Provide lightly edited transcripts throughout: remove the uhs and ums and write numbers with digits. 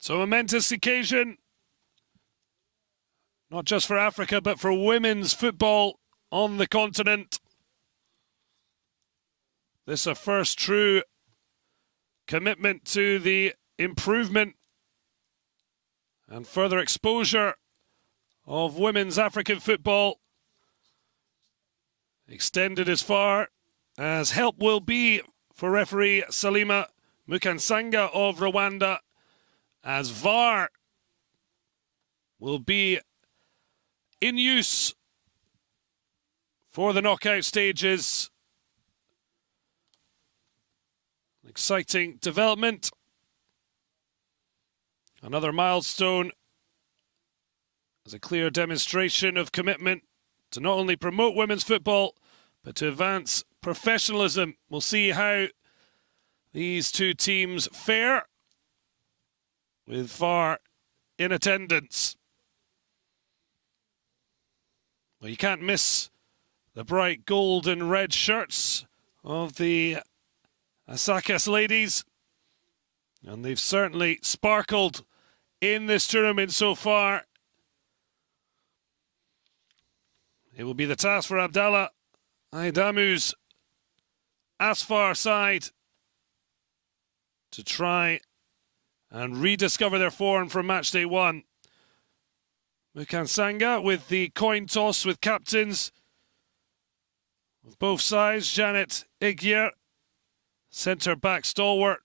So a momentous occasion, not just for Africa, but for women's football on the continent. This is a first true commitment to the improvement and further exposure of women's African football, extended as far as help will be for referee Salima Mukansanga of Rwanda, as VAR will be in use for the knockout stages. Exciting development. Another milestone as a clear demonstration of commitment to not only promote women's football, but to advance professionalism. We'll see how these two teams fare with VAR in attendance. Well, you can't miss the bright gold and red shirts of the Hasaacas Ladies, and they've certainly sparkled in this tournament so far. It will be the task for Abdallah Aidamu's ASFAR side to try and rediscover their form from match day one. Mukansanga with the coin toss with captains of both sides. Janet Igier, centre-back stalwart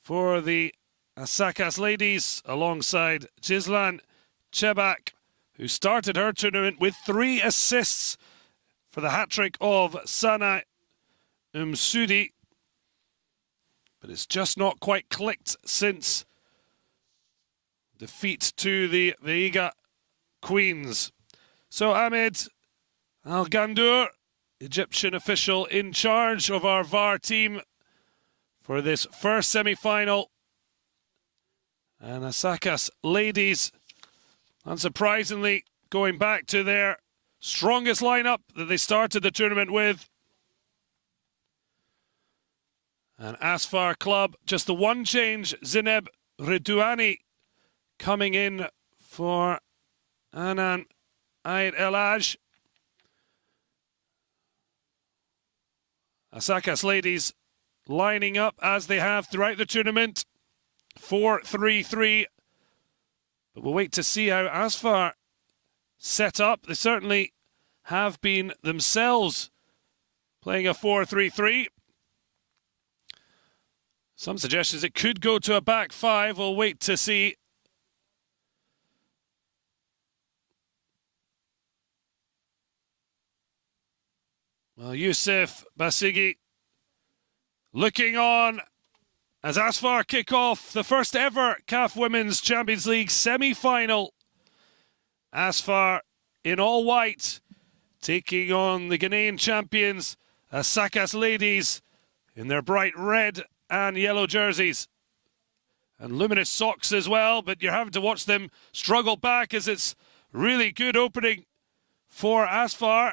for the Hasaacas Ladies, alongside Jislan Chebak, who started her tournament with 3 assists for the hat-trick of Sana Umsudi. But it's just not quite clicked since defeat to the Vihiga Queens. So Ahmed Al-Gandour, Egyptian official in charge of our VAR team for this first semi-final. And Hasaacas Ladies, unsurprisingly, going back to their strongest lineup that they started the tournament with. And ASFAR Club, just the one change, Zineb Ridouani coming in for Anan Ait El-Aj. Hasaacas Ladies lining up as they have throughout the tournament, 4-3-3. But we'll wait to see how ASFAR set up. They certainly have been themselves playing a 4-3-3. Some suggestions it could go to a back 5. We'll wait to see. Well, Youssef Basigi looking on as ASFAR kick off the first ever CAF Women's Champions League semi-final. ASFAR in all white, taking on the Ghanaian champions, Hasaacas Ladies, in their bright red and yellow jerseys. And luminous socks as well, but you're having to watch them struggle back as it's really good opening for ASFAR.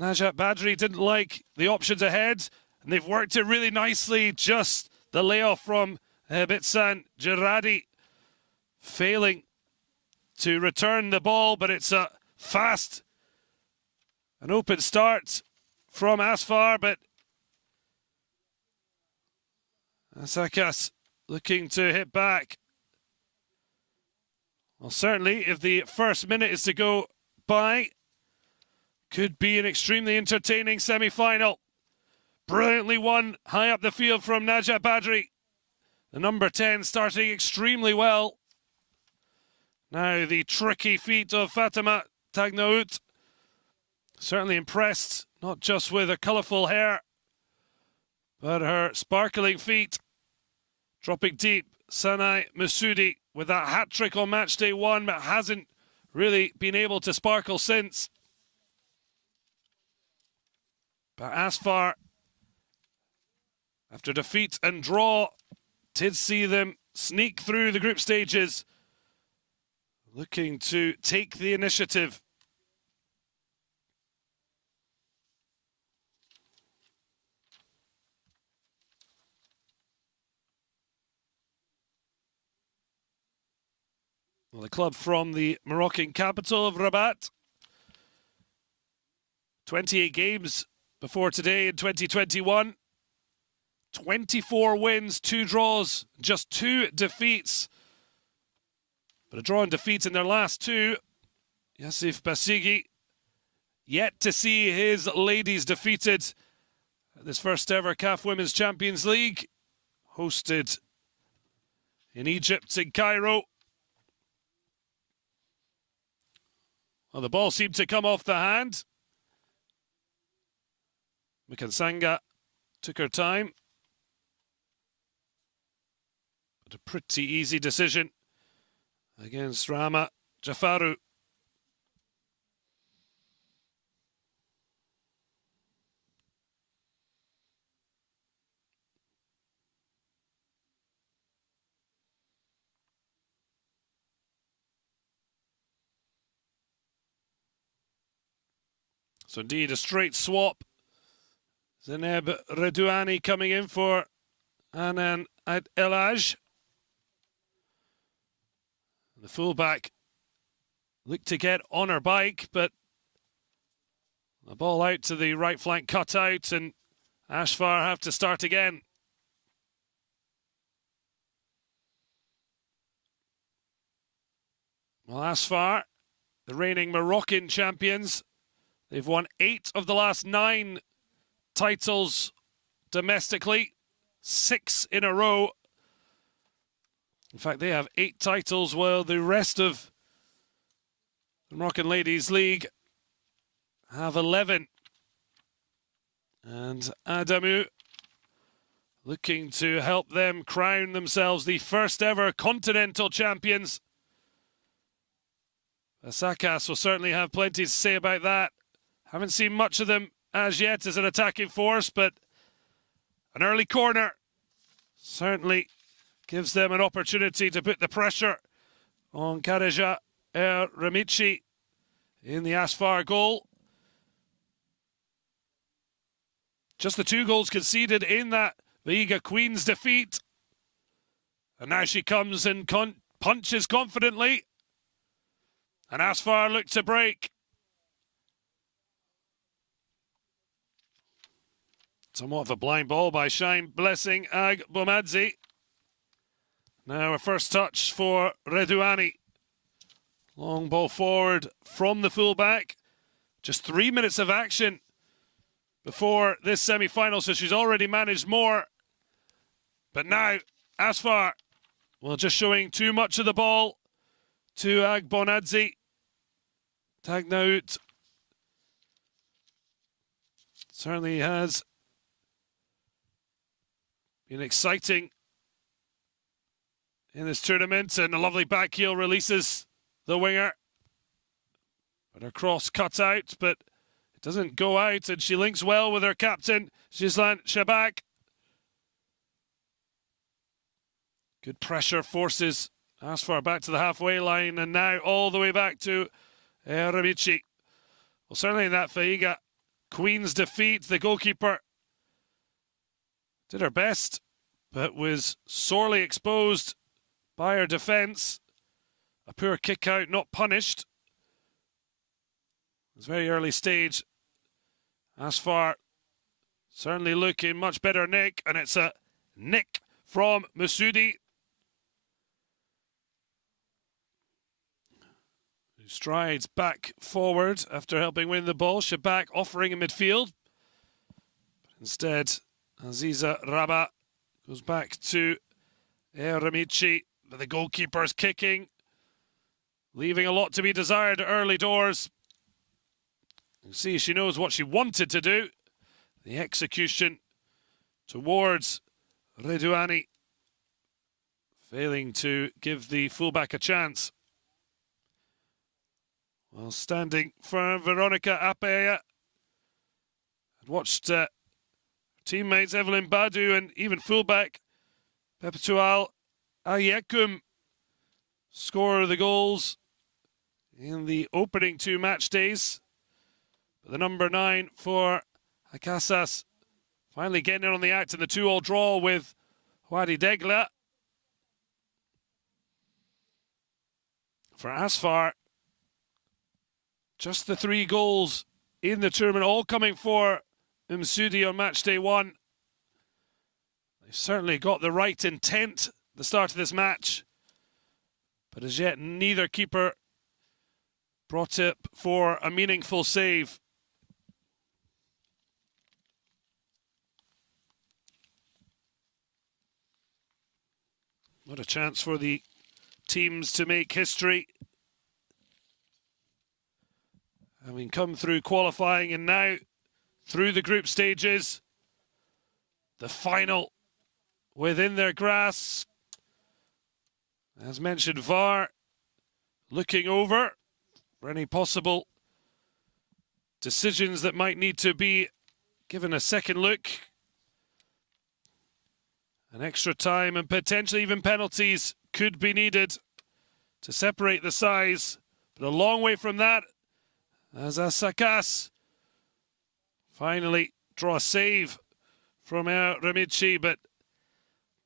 Najat Badri didn't like the options ahead, and they've worked it really nicely. Just the layoff from Bitsan Gerradi, failing to return the ball, but it's a fast and open start from ASFAR, but Hasaacas looking to hit back. Well, certainly, if the first minute is to go by, could be an extremely entertaining semi-final. Brilliantly won high up the field from Najat Badri. The number 10 starting extremely well. Now the tricky feet of Fatima Tagnaout. Certainly impressed, not just with her colourful hair, but her sparkling feet. Dropping deep, Sanai Masoudi with that hat-trick on match day 1, but hasn't really been able to sparkle since. But ASFAR, after defeat and draw, did see them sneak through the group stages, looking to take the initiative. Well, the club from the Moroccan capital of Rabat. 28 games before today in 2021. 24 wins, 2 draws, just 2 defeats. But a draw and defeat in their last 2. Yassif Basigi yet to see his ladies defeated at this first ever CAF Women's Champions League, hosted in Egypt, in Cairo. Well, the ball seemed to come off the hand. Mikansanga took her time. But a pretty easy decision against Rama Jafaru. So indeed, a straight swap. Zeneb Redouani coming in for Anan Elhaj. The fullback looked to get on her bike, but the ball out to the right flank cut out, and ASFAR have to start again. Well, ASFAR, the reigning Moroccan champions, they've won 8 of the last 9 titles domestically, 6 in a row. In fact, they have 8 titles, while the rest of the Moroccan Ladies League have 11. And Adamu looking to help them crown themselves the first ever continental champions. Hasaacas will certainly have plenty to say about that. Haven't seen much of them as yet as an attacking force, but an early corner certainly gives them an opportunity to put the pressure on Kareja Ramici in the ASFAR goal. Just the 2 goals conceded in that Viga Queen's defeat. And now she comes and punches confidently. And ASFAR look to break. Somewhat of a blind ball by Shine Blessing Ag Bomadzi. Now a first touch for Redouani. Long ball forward from the fullback. Just 3 minutes of action before this semi-final, so she's already managed more. But now ASFAR, well, just showing too much of the ball to Ag Bonadzi. Tagnout certainly has been exciting in this tournament, and a lovely back heel releases the winger. But her cross cut out, but it doesn't go out, and she links well with her captain, Gislan Shabak. Good pressure forces ASFAR back to the halfway line, and now all the way back to Ramici. Well, certainly in that Faiga Queen's defeat, the goalkeeper did her best, but was sorely exposed by her defence. A poor kick out, not punished. It was a very early stage. ASFAR certainly looking much better nick, and it's a nick from Masoudi, who strides back forward after helping win the ball. Shabak offering in midfield. But instead, Aziza Rabat goes back to Ramici, but the goalkeeper's kicking, leaving a lot to be desired early doors. You see, she knows what she wanted to do. The execution towards Redouani, failing to give the fullback a chance. Well, standing firm, Veronica Apea had watched teammates Evelyn Badu and even fullback Pepitual Ayekum score the goals in the opening 2 match days. But the number 9 for Hasaacas finally getting in on the act in the 2-2 draw with Wadi Degla. for ASFAR, just the 3 goals in the tournament, all coming for Msudi on match day 1. They've certainly got the right intent at the start of this match, but as yet neither keeper brought it for a meaningful save. What a chance for the teams to make history. Having come through qualifying and now through the group stages, the final within their grasp. As mentioned, VAR looking over for any possible decisions that might need to be given a second look. An extra time and potentially even penalties could be needed to separate the sides. But a long way from that, as Hasaacas finally draw a save from Ramici, but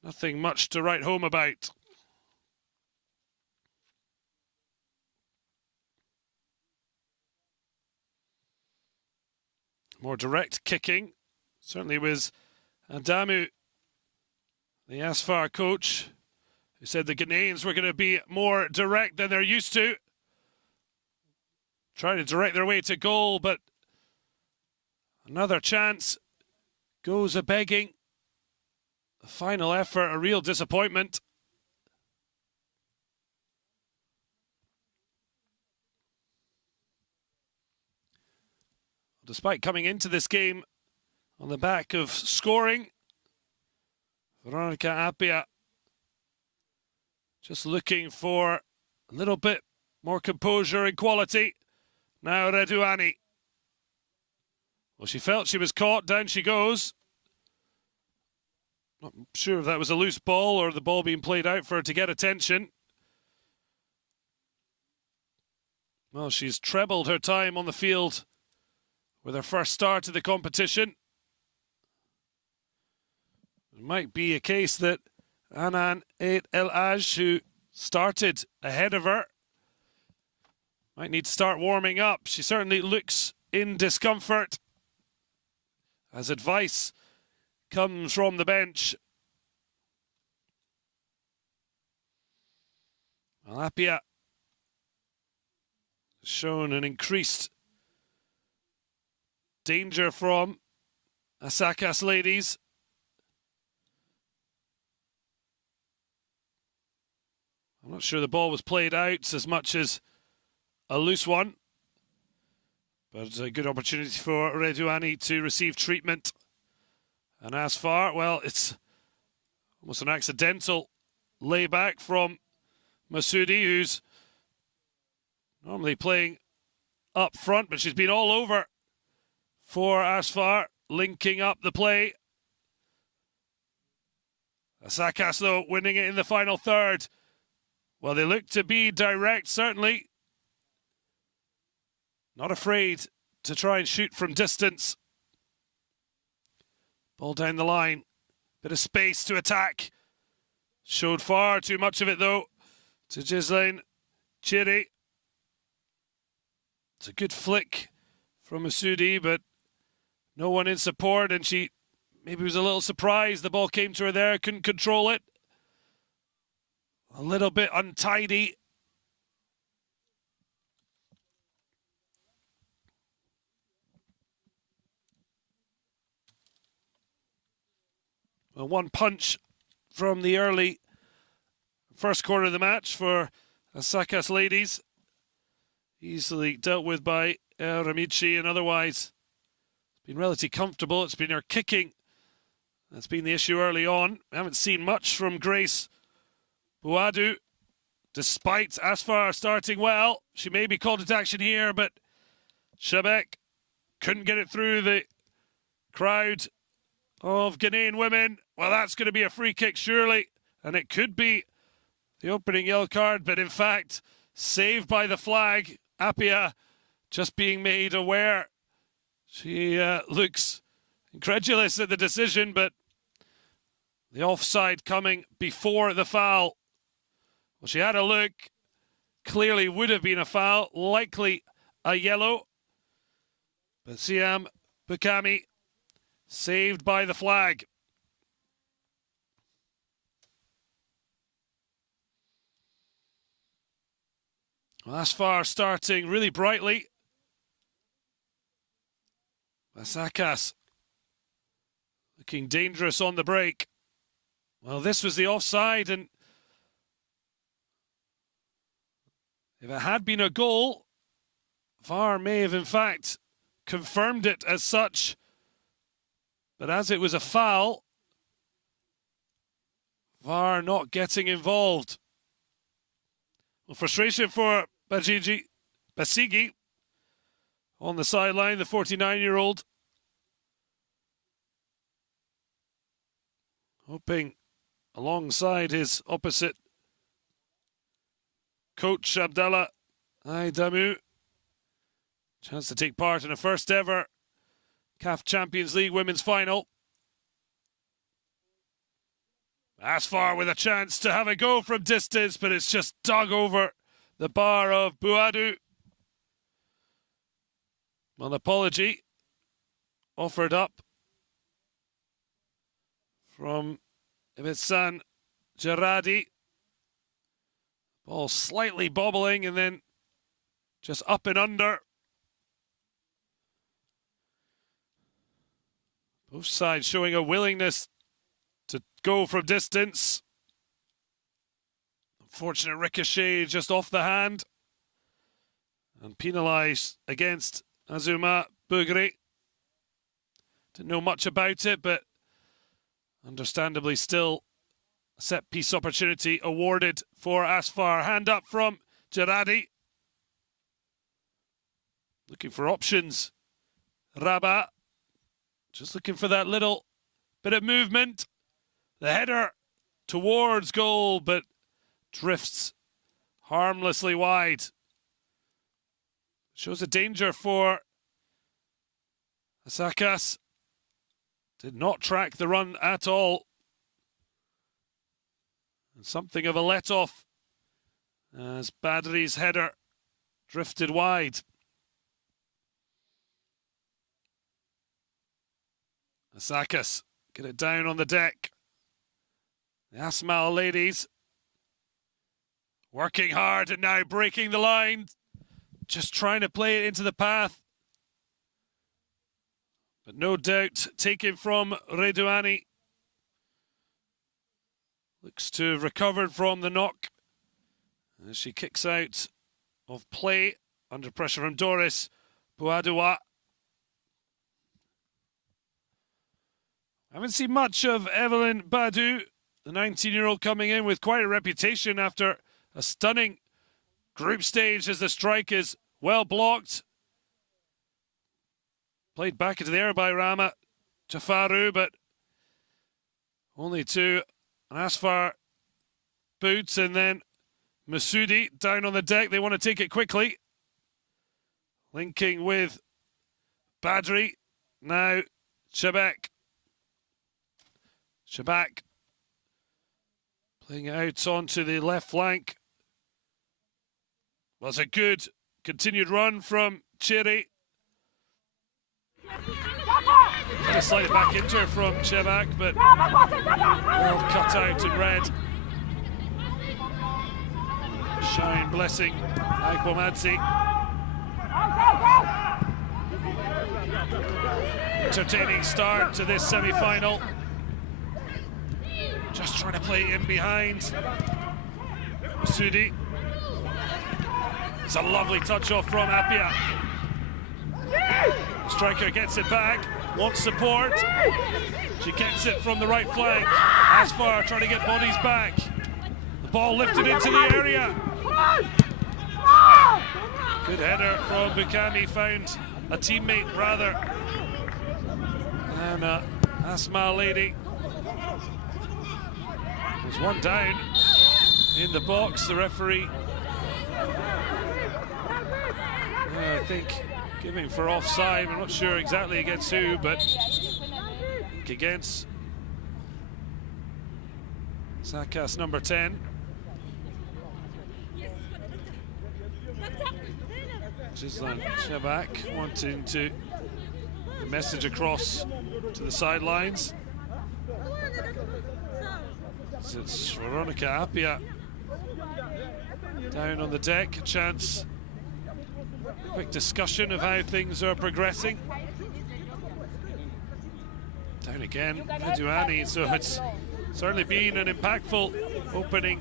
nothing much to write home about. More direct kicking certainly was Adamu, the ASFAR coach, who said the Ghanaians were going to be more direct than they're used to. Trying to direct their way to goal, but another chance goes a-begging. The final effort, a real disappointment. Despite coming into this game on the back of scoring, Veronica Appiah just looking for a little bit more composure and quality. Now Redouani. Well, she felt she was caught. Down she goes. Not sure if that was a loose ball or the ball being played out for her to get attention. Well, she's trebled her time on the field with her first start of the competition. It might be a case that Anan El Aj, who started ahead of her, might need to start warming up. She certainly looks in discomfort as advice comes from the bench. Well, Appiah has shown an increased danger from Hasaacas Ladies. I'm not sure the ball was played out as much as a loose one, but a good opportunity for Redouani to receive treatment. And ASFAR, well, it's almost an accidental layback from Masoudi, who's normally playing up front, but she's been all over for ASFAR, linking up the play. Hasaacas, though, winning it in the final third. Well, they look to be direct, certainly. Not afraid to try and shoot from distance. Ball down the line. Bit of space to attack. Showed far too much of it, though, to Ghislaine Chiri. It's a good flick from Masoudi, but no one in support, and she maybe was a little surprised the ball came to her there, couldn't control it. A little bit untidy. Well, one punch from the early first quarter of the match for Hasaacas Ladies. Easily dealt with by Ramici, and otherwise it's been relatively comfortable. It's been her kicking that's been the issue early on. We haven't seen much from Grace Bouadou, despite ASFAR starting well. She may be called into action here, but Shabek couldn't get it through the crowd of Ghanaian women. Well, that's going to be a free kick, surely. And it could be the opening yellow card, but in fact, saved by the flag. Appiah just being made aware. She looks incredulous at the decision, but the offside coming before the foul. Well, she had a look, clearly would have been a foul, likely a yellow. But Siam Bukami saved by the flag. Well, ASFAR starting really brightly. Hasaacas looking dangerous on the break. Well, this was the offside, and if it had been a goal, VAR may have in fact confirmed it as such. But as it was a foul, VAR not getting involved. Well, frustration for Basigi on the sideline, the 49-year-old. Hoping alongside his opposite coach, Abdallah Aidamu. Chance to take part in a first ever CAF Champions League women's final. ASFAR with a chance to have a go from distance, but it's just dug over the bar of Buadu. An apology offered up from Ibitsan Gerardi. Ball slightly bobbling and then just up and under. Both sides showing a willingness to go from distance. Unfortunate ricochet just off the hand. And penalised against Azuma Bugri. Didn't know much about it, but understandably still a set-piece opportunity awarded for ASFAR. Hand up from Gerardi. Looking for options. Rabat. Just looking for that little bit of movement. The header towards goal, but drifts harmlessly wide. Shows a danger for Hasaacas. Did not track the run at all. And something of a let-off as Badri's header drifted wide. Hasaacas get it down on the deck. The Hasaacas Ladies working hard and now breaking the line. Just trying to play it into the path. But no doubt taken from Redouani. Looks to have recovered from the knock. As she kicks out of play under pressure from Doris Bouadoua. Haven't seen much of Evelyn Badu, the 19-year-old coming in with quite a reputation after a stunning group stage as the strike is well blocked. Played back into the air by Rama Jafaru, but only to an ASFAR boots, and then Masoudi down on the deck. They want to take it quickly. Linking with Badri. Now Shabak. Shabak playing it out onto the left flank. Was a good continued run from Chiri. Trying to slide it back into her from Shabak, but well cut out in red. Shine blessing Agbomadzi. Entertaining start to this semi-final. Just trying to play in behind Sudi. It's a lovely touch off from Apia. Striker gets it back, wants support. She gets it from the right flank. ASFAR trying to get bodies back. The ball lifted into the area. Good header from Bukami, found a teammate rather. And Hasaacas Lady. There's one down in the box. The referee, I think, giving for offside. I'm not sure exactly against who, but against Hasaacas number 10. Gislan Shabak wanting to the message across to the sidelines. So it's Veronica Apia down on the deck. A chance, quick discussion of how things are progressing. Down again, Reduani. So it's certainly been an impactful opening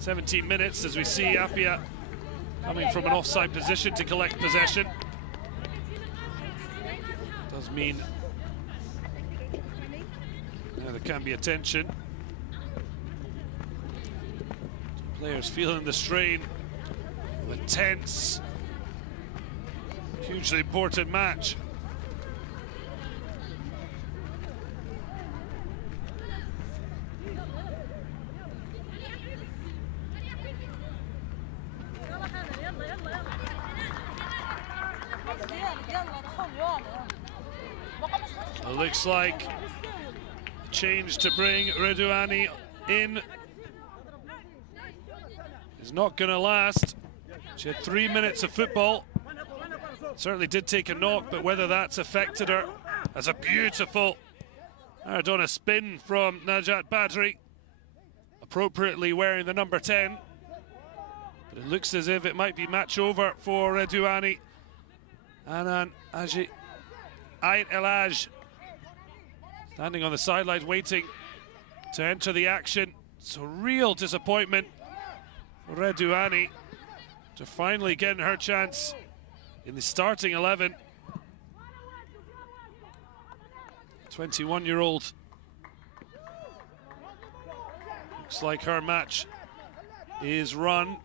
17 minutes as we see Apia coming from an offside position to collect possession. Does mean now there can be attention. Players feeling the strain of a tense, hugely important match. It looks like a change to bring Reduani in is not going to last. She had 3 minutes of football. Certainly did take a knock, but whether that's affected her as a beautiful Maradona spin from Najat Badri, appropriately wearing the number 10. But it looks as if it might be match over for Reduani. Anan Aji Ait Elaj standing on the sidelines waiting to enter the action. So real disappointment for Reduani to finally getting her chance in the starting 11. 21-year-old. Looks like her match is run.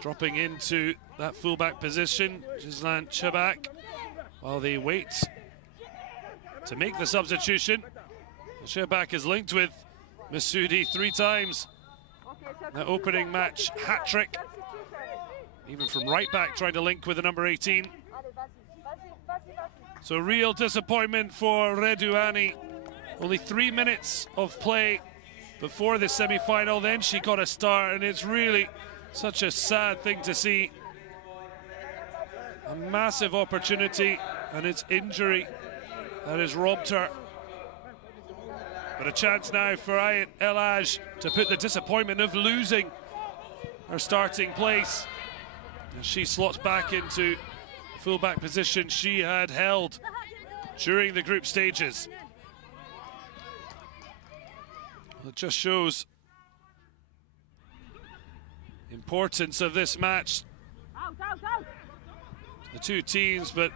Dropping into that fullback position, Gislan Shabak, while they wait to make the substitution. Shabak is linked with Masoudi 3 times. That opening match hat-trick. Even from right back, trying to link with the number 18. So real disappointment for Reduani. Only 3 minutes of play before the semi-final, then she got a start, and it's really such a sad thing to see. A massive opportunity, and it's injury that has robbed her. But a chance now for Ayat Elaj to put the disappointment of losing her starting place. And she slots back into fullback position she had held during the group stages. Well, it just shows importance of this match. The two teams, but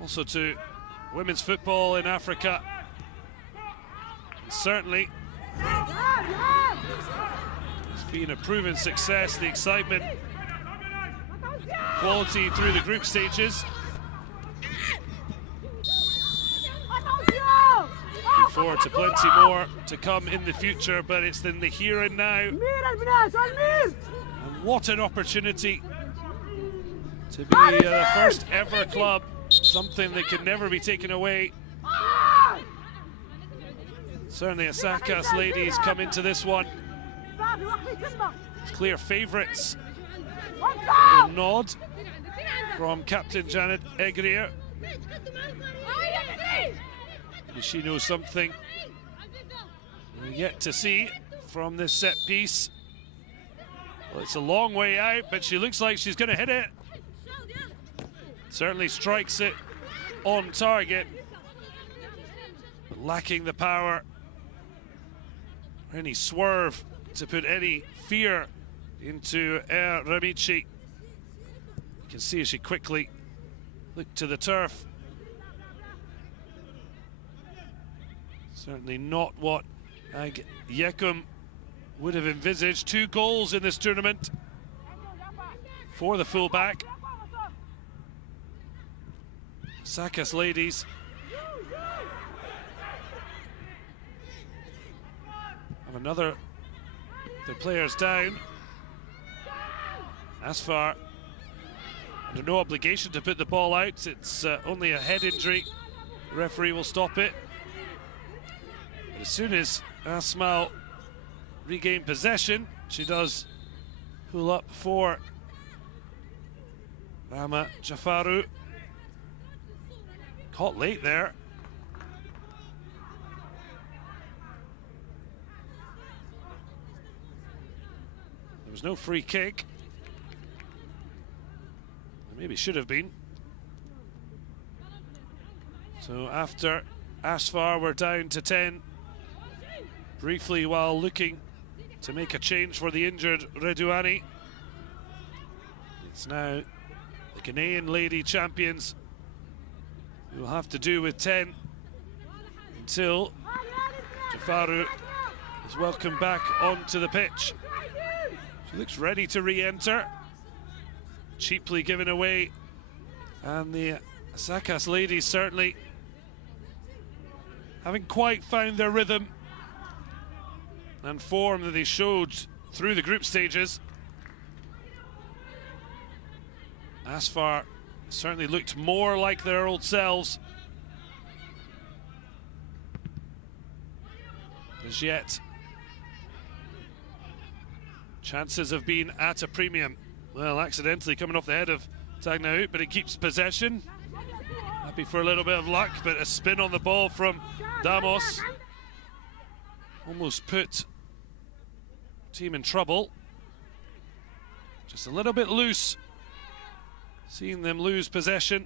also to women's football in Africa. And certainly, it's been a proven success, the excitement, quality through the group stages. Looking forward to plenty more to come in the future, but it's in the here and now. And what an opportunity to be the first ever club, something that can never be taken away. Certainly Hasaacas Ladies come into this one as clear favourites. A nod from Captain Janet Egrier. She knows something we're yet to see from this set piece. Well, it's a long way out, but she looks like she's going to hit it. Certainly strikes it on target, but lacking the power or any swerve to put any fear into Ramici. You can see as she quickly looked to the turf. Certainly not what Ag Yekum would have envisaged. 2 goals in this tournament for the fullback. Hasaacas Ladies have another, their players down. ASFAR under no obligation to put the ball out. It's only a head injury. The referee will stop it. As soon as Asmal regained possession, she does pull up for Rama Jafaru. Caught late there. There was no free kick. Maybe should have been. So after ASFAR were down to 10 briefly while looking to make a change for the injured Redouani. It's now the Ghanaian lady champions who will have to do with 10 until Jafaru is welcomed back onto the pitch. She looks ready to re-enter. Cheaply given away, and the Hasaacas Ladies certainly haven't quite found their rhythm and form that they showed through the group stages. ASFAR certainly looked more like their old selves. As yet, chances have been at a premium. Well, accidentally coming off the head of Tagnaout, but it keeps possession. Happy for a little bit of luck, but a spin on the ball from Damos almost put team in trouble. Just a little bit loose, seeing them lose possession.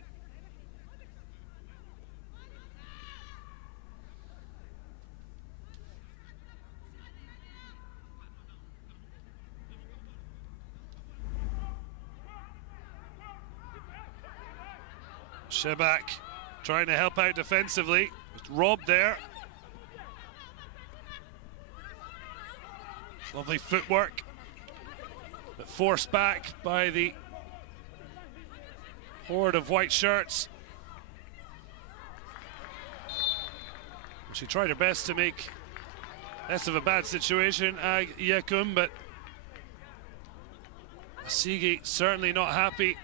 Shebak trying to help out defensively. It's robbed there. Lovely footwork, but forced back by the horde of white shirts. She tried her best to make best of a bad situation, Ag Yakum, but Asigi certainly not happy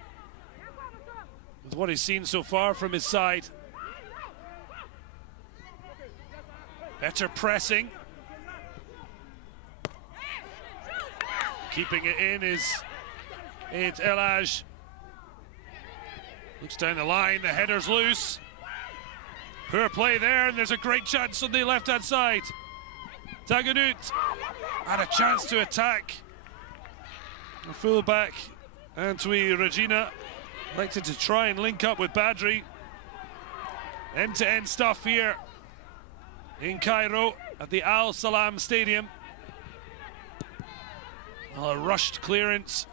with what he's seen so far from his side. Better pressing. Keeping it in is Eid Elaj. Looks down the line, the header's loose. Poor play there, and there's a great chance on the left-hand side. Tagnaout had a chance to attack. The full-back, Antwi Regina, elected to try and link up with Badri. End-to-end stuff here in Cairo at the Al Salam Stadium. Well, a rushed clearance.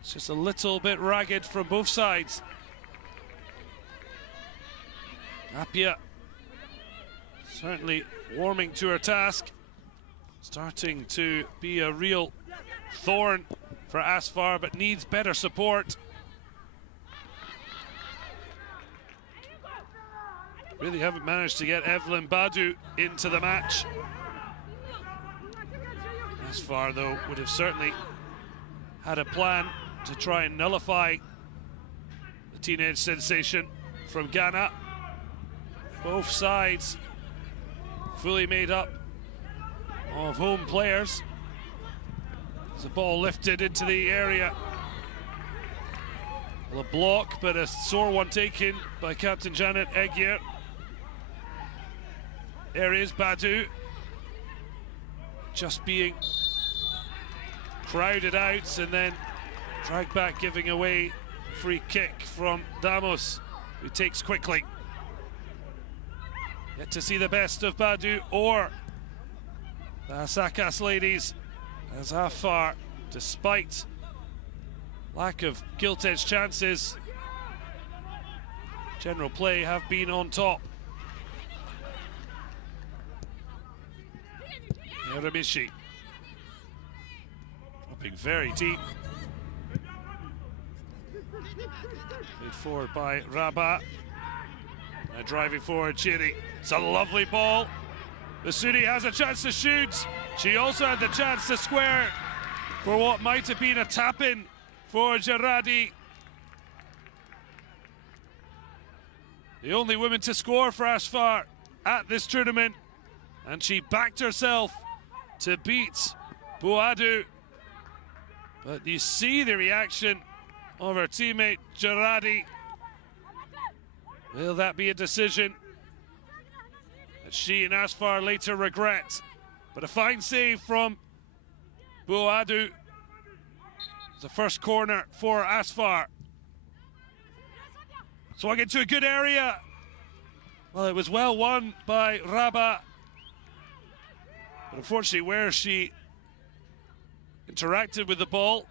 It's just a little bit ragged from both sides. Apia certainly warming to her task. Starting to be a real thorn for ASFAR, but needs better support. Really haven't managed to get Evelyn Badu into the match. ASFAR, though, would have certainly had a plan to try and nullify the teenage sensation from Ghana. Both sides fully made up of home players. There's a ball lifted into the area. Well, a block, but a sore one taken by Captain Janet Egier. There is Badu, just being crowded out and then dragged back, giving away a free kick from Damos, who takes quickly. Yet to see the best of Badu or the Hasaacas Ladies, as ASFAR, despite lack of gilt-edged chances, general play, have been on top. Yeremishi dropping very deep. Played forward by Rabat. Now driving forward, Chiri. It's a lovely ball. Masudi has a chance to shoot. She also had the chance to square for what might have been a tap-in for Gerardi. The only woman to score for ASFAR at this tournament, and she backed herself to beat Boadu. But you see the reaction of her teammate Gerardi. Will that be a decision that she and ASFAR later regret? But a fine save from Boadu. The first corner for ASFAR. Swung into a good area. Well, it was well won by Raba. But unfortunately, where she interacted with the ball,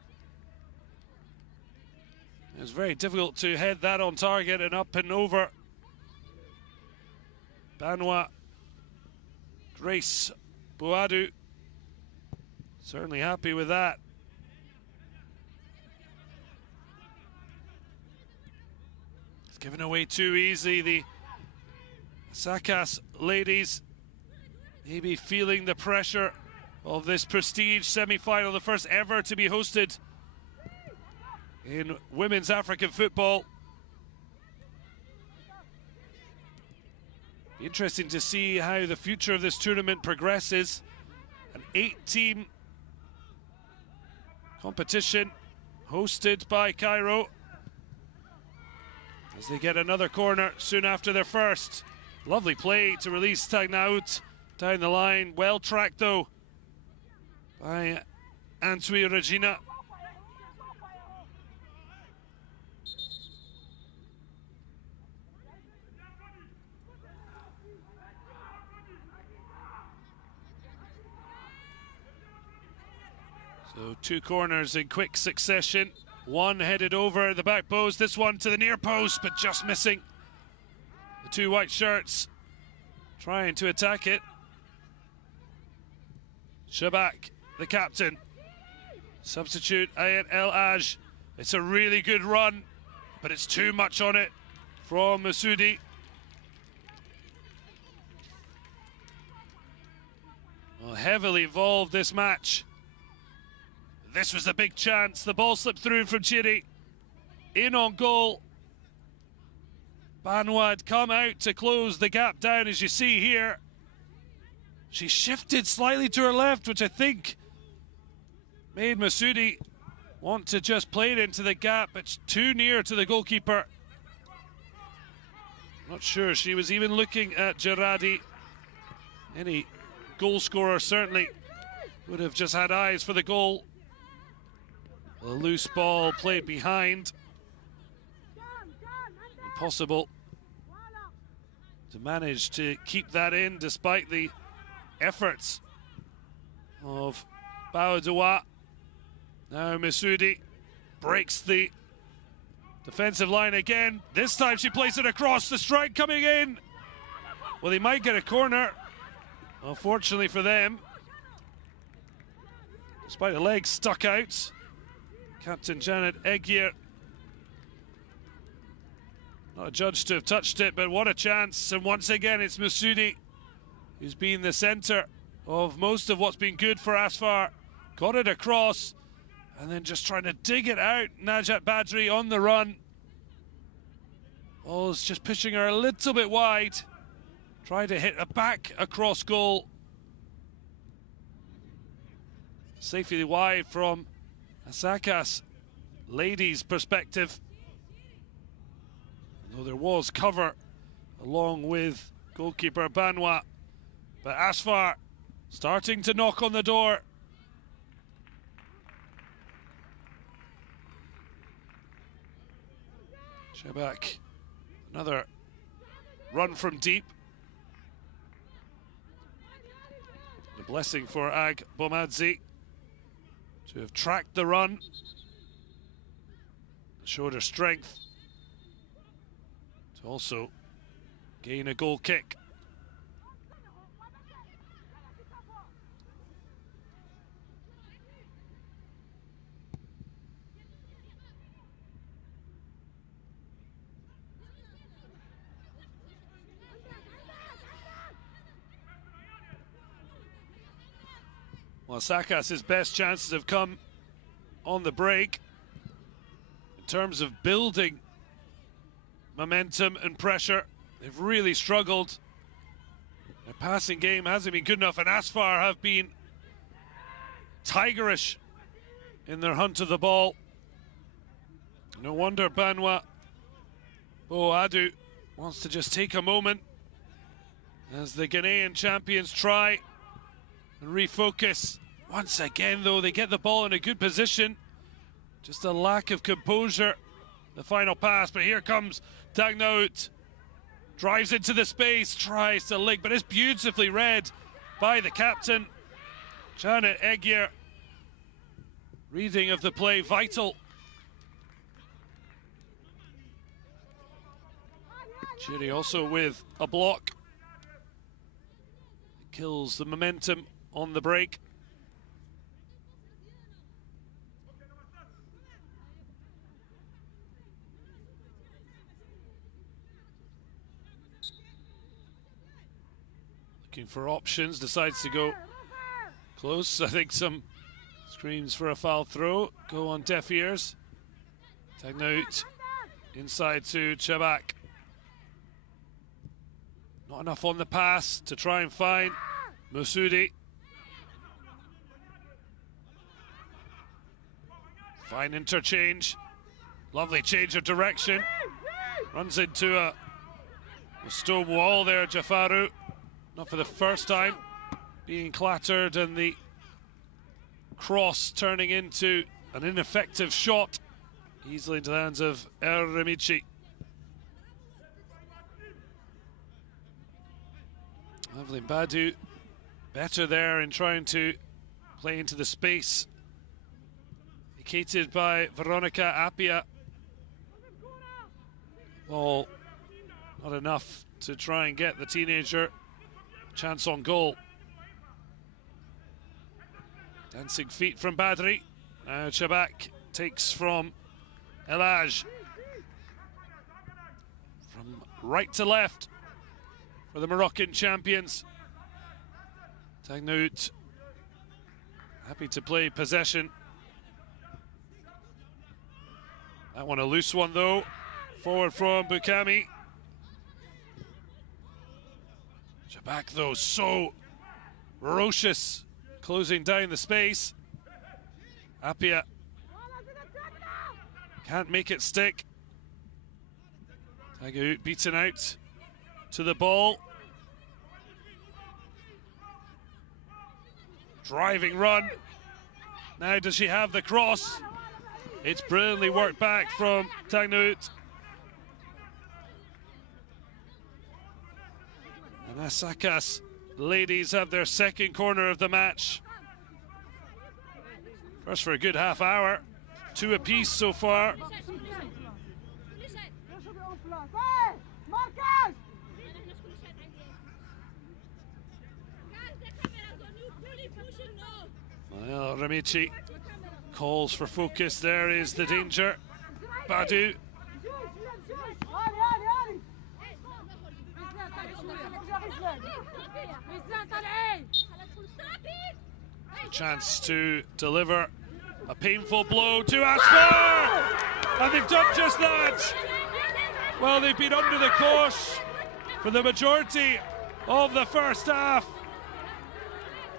it was very difficult to head that on target and up and over. Banoit, Grace Boadu, certainly happy with that. It's given away too easy. The Hasaacas Ladies maybe feeling the pressure of this prestige semi-final, the first ever to be hosted in women's African football. Be interesting to see how the future of this tournament progresses. An 8-team competition hosted by Cairo as they get another corner soon after their first. Lovely play to release Tagnaout down the line. Well tracked though by Antwi Regina. So two corners in quick succession. One headed over the back post, this one to the near post, but just missing. The two white shirts trying to attack it. Shabak, the captain. Substitute Ayat El Aj. It's a really good run, but it's too much on it from Masoudi. Well, heavily involved this match. This was a big chance. The ball slipped through from Chiri. In on goal. Banoit come out to close the gap down, as you see here. She shifted slightly to her left, which I think made Masoudi want to just play it into the gap. It's too near to the goalkeeper. Not sure she was even looking at Gerardi. Any goal scorer certainly would have just had eyes for the goal. A loose ball played behind. Impossible to manage to keep that in despite the efforts of Baoudoua. Now Masoudi breaks the defensive line again. This time she plays it across, the strike coming in. Well, they might get a corner, unfortunately for them. Despite the legs stuck out. Captain Janet Egier not adjudged to have touched it, but what a chance. And once again, it's Masoudi who's been the centre of most of what's been good for ASFAR. Got it across, and then just trying to dig it out. Najat Badri on the run. Ball's just pushing her a little bit wide. Tried to hit a back across goal. Safely wide from Hasaacas Ladies' perspective. Though there was cover along with goalkeeper Banoit. But ASFAR starting to knock on the door. Shabak, another run from deep. A blessing for Ag Bomadzi to have tracked the run. Showed her strength to also gain a goal kick. Well, Hasaacas' best chances have come on the break. In terms of building momentum and pressure, they've really struggled. Their passing game hasn't been good enough, and ASFAR have been tigerish in their hunt of the ball. No wonder Banwa Boadu wants to just take a moment as the Ghanaian champions try and refocus. Once again, though, they get the ball in a good position. Just a lack of composure. The final pass, but here comes Dagnaut. Drives into the space, tries to link, but it's beautifully read by the captain, Janet Egier. Reading of the play, vital. Chiri also with a block. Kills the momentum on the break. Looking for options, decides to go close. I think some screams for a foul throw go on deaf ears. Dagnaut inside to Chabak. Not enough on the pass to try and find Musudi. Fine interchange. Lovely change of direction. Runs into a stone wall there, Jafaru. Not for the first time. Being clattered and the cross turning into an ineffective shot. Easily into the hands of Remici. Lovely Badu, better there in trying to play into the space. Vacated by Veronica Appiah. Ball not enough to try and get the teenager chance on goal. Dancing feet from Badri. Now Chabak takes from Elage. From right to left for the Moroccan champions. Dagnaut happy to play possession. That one a loose one though. Forward from Bukami. Chabak though so ferocious, closing down the space. Appiah can't make it stick. Dagnaut beaten out to the ball. Driving run. Now does she have the cross? It's brilliantly worked back from Dagnaut. And Hasaacas Ladies have their second corner of the match. First for a good half hour. 2 apiece so far. Well, Ramici calls for focus. There is the danger. Badu. A chance to deliver a painful blow to ASFAR! And they've done just that! Well, they've been under the cosh for the majority of the first half.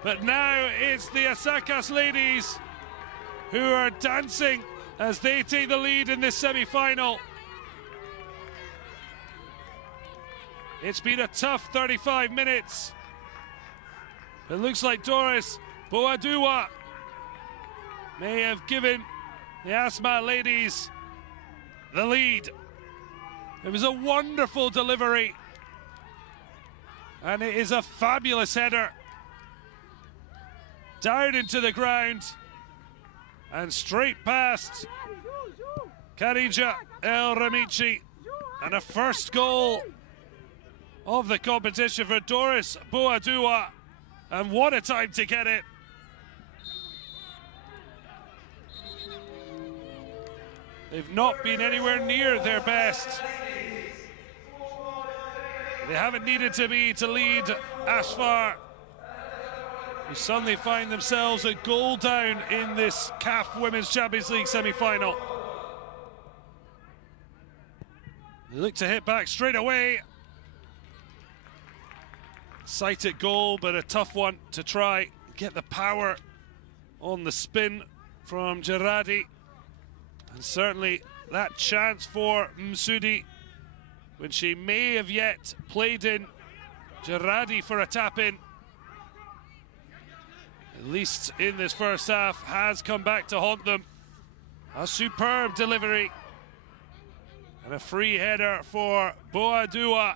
But now it's the Hasaacas Ladies who are dancing as they take the lead in this semi-final. It's been a tough 35 minutes. It looks like Doris Boadua may have given the ASFAR Ladies the lead. It was a wonderful delivery. And it is a fabulous header. Down into the ground and straight past Karija El Ramici, and a first goal of the competition for Doris Boadua, and what a time to get it. They've not been anywhere near their best. They haven't needed to be to lead ASFAR, who suddenly find themselves a goal down in this CAF Women's Champions League semi-final. They look to hit back straight away. Sighted goal, but a tough one to try get the power on the spin from Gerardi. And certainly that chance for Msudi, when she may have yet played in Gerardi for a tap-in, at least in this first half, has come back to haunt them. A superb delivery. And a free header for Boadua,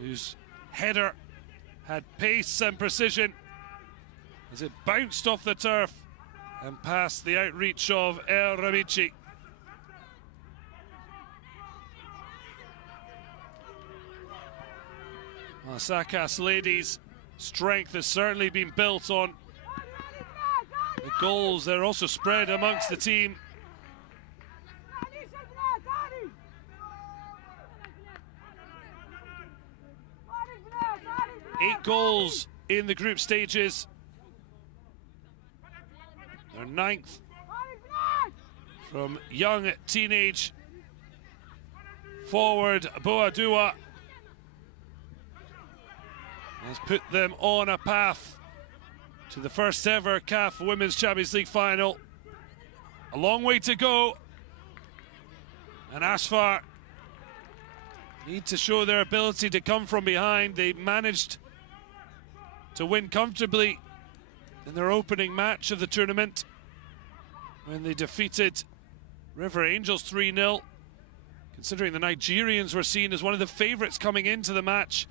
whose header had pace and precision as it bounced off the turf and past the outreach of El Ramici. Hasaacas Ladies' strength has certainly been built on the goals. They're also spread amongst the team. 8 goals in the group stages. Their 9th from young teenage forward Boadua has put them on a path to the first ever CAF Women's Champions League final. A long way to go, and ASFAR need to show their ability to come from behind. They managed to win comfortably in their opening match of the tournament when they defeated River Angels 3-0. Considering the Nigerians were seen as one of the favourites coming into the match,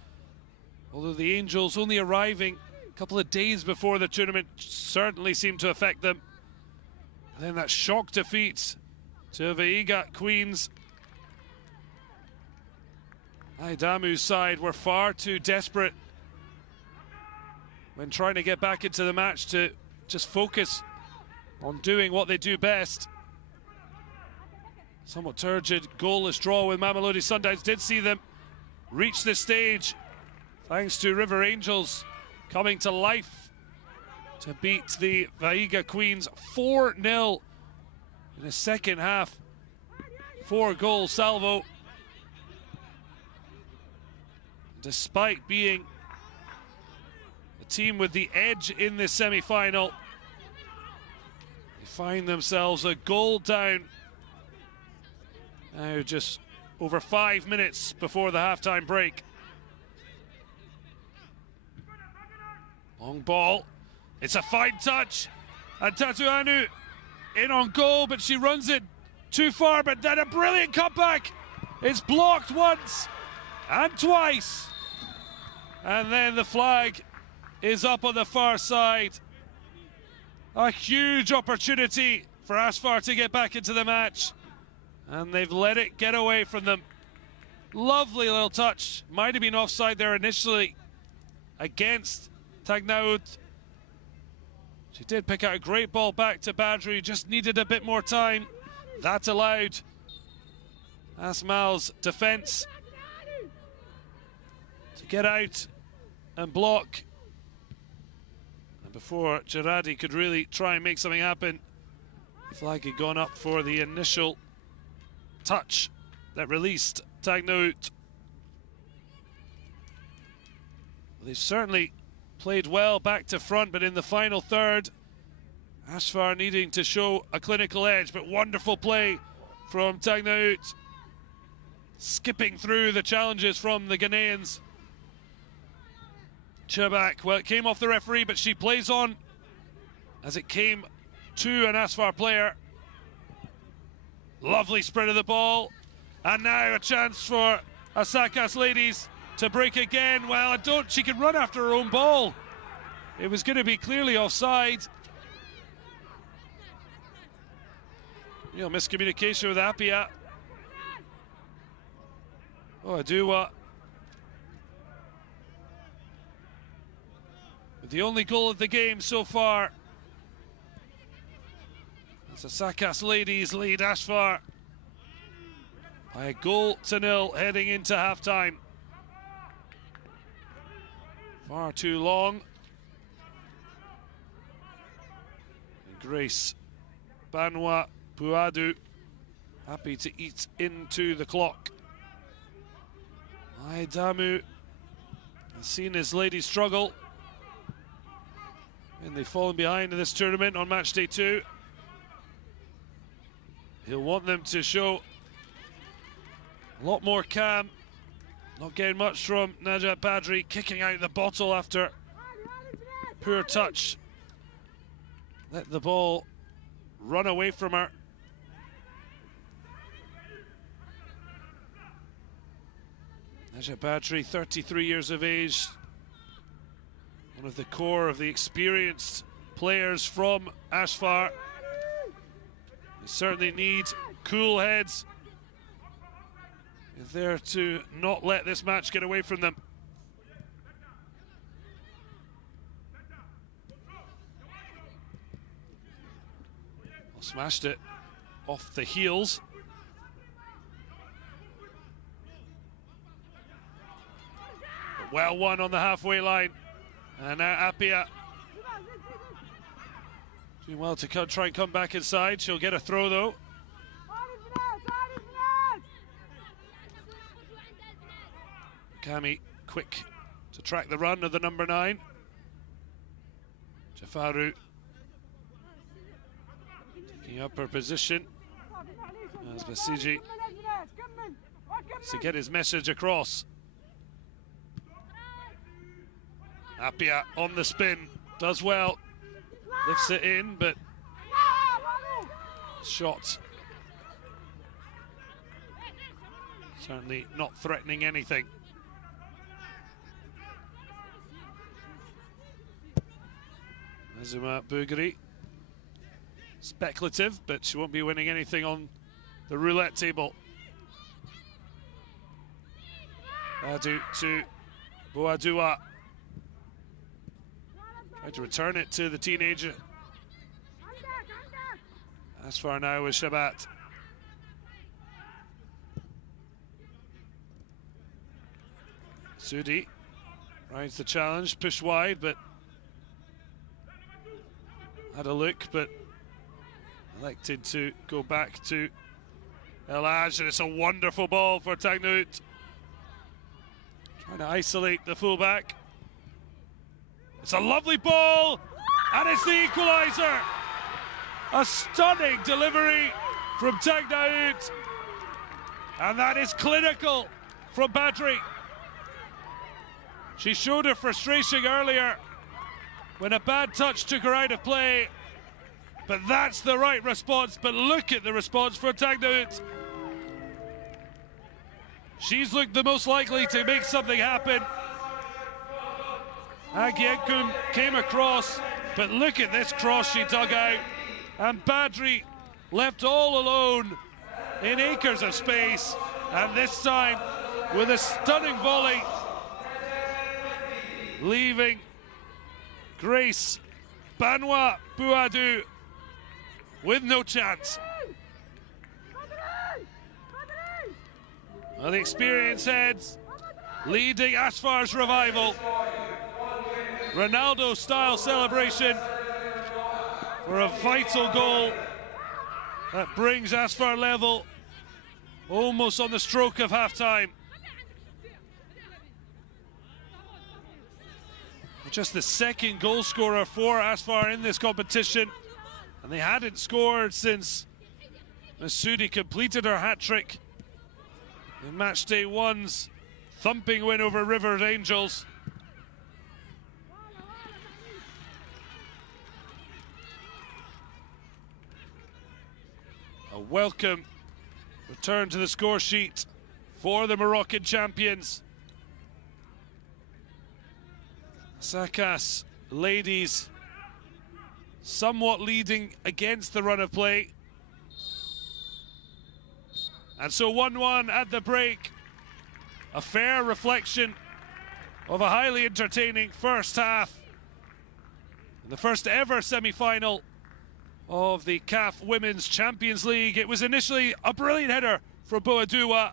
although the Angels only arriving a couple of days before the tournament certainly seemed to affect them. And then that shock defeat to Vihiga Queens. Aidamu's side were far too desperate when trying to get back into the match to just focus on doing what they do best. Somewhat turgid goalless draw with Mamelodi Sundowns did see them reach this stage thanks to River Angels coming to life to beat the Vihiga Queens 4-0 in the second half. 4-goal salvo. Despite being the team with the edge in this semi-final, they find themselves a goal down now, just over 5 minutes before the halftime break. Long ball, it's a fine touch, and Tatuanu in on goal, but she runs it too far, but then a brilliant cutback. It's blocked once and twice, and then the flag is up on the far side. A huge opportunity for ASFAR to get back into the match, and they've let it get away from them. Lovely little touch, might have been offside there initially against Tagnaout. She did pick out a great ball back to Badri, just needed a bit more time. That allowed Asmal's defence to get out and block. And before Gerardi could really try and make something happen, the flag had gone up for the initial touch that released Tagnaout. They've certainly played well back to front, but in the final third, ASFAR needing to show a clinical edge, but wonderful play from Tagnaout, skipping through the challenges from the Ghanaians. Chebak, well, it came off the referee, but she plays on as it came to an ASFAR player. Lovely spread of the ball, and now a chance for Hasaacas Ladies to break again. Well, she can run after her own ball. It was going to be clearly offside. Real miscommunication with Apia. Boadua with the only goal of the game so far. As Hasaacas Ladies lead ASFAR by 1-0 heading into halftime. Far too long. And Grace Banwa Puadu happy to eat into the clock. Aidamu has seen his lady struggle. And they've fallen behind in this tournament on match day 2. He'll want them to show a lot more calm. Not getting much from Najat Badri, kicking out the bottle after poor touch. Let the ball run away from her. Najat Badri, 33 years of age. One of the core of the experienced players from ASFAR. They certainly need cool heads if they're to not let this match get away from them. Well, smashed it off the heels. But well won on the halfway line. And now Apia doing well to try and come back inside. She'll get a throw though. Kami quick to track the run of the number 9. Jafaru taking up her position as Basigi to get his message across. Apia on the spin, does well, lifts it in, but shot certainly not threatening anything. Azuma Bugari, speculative, but she won't be winning anything on the roulette table. Adu to Boadua. Tried to return it to the teenager. As far now with Shabat. Sudi rides the challenge, push wide, but had a look, but elected to go back to El Haj, and it's a wonderful ball for Tagnout. Trying to isolate the fullback. It's a lovely ball, and it's the equaliser. A stunning delivery from Tagnout, and that is clinical from Badri. She showed her frustration earlier when a bad touch took her out of play, but that's the right response. But look at the response for Tagnout. She's looked the most likely to make something happen. Agienkun came across, but look at this cross she dug out, and Badri left all alone in acres of space, and this time with a stunning volley, leaving Grace Banwa Buadu with no chance. Well, the experienced heads leading ASFAR's revival. Ronaldo-style celebration for a vital goal that brings ASFAR level almost on the stroke of half-time. Just the second goal scorer for ASFAR in this competition, and they hadn't scored since Masudi completed her hat-trick in match day 1's thumping win over Rivers Angels. A welcome return to the score sheet for the Moroccan champions. Hasaacas Ladies somewhat leading against the run of play. And so 1-1 at the break. A fair reflection of a highly entertaining first half. In the first ever semi-final of the CAF Women's Champions League. It was initially a brilliant header for Boadua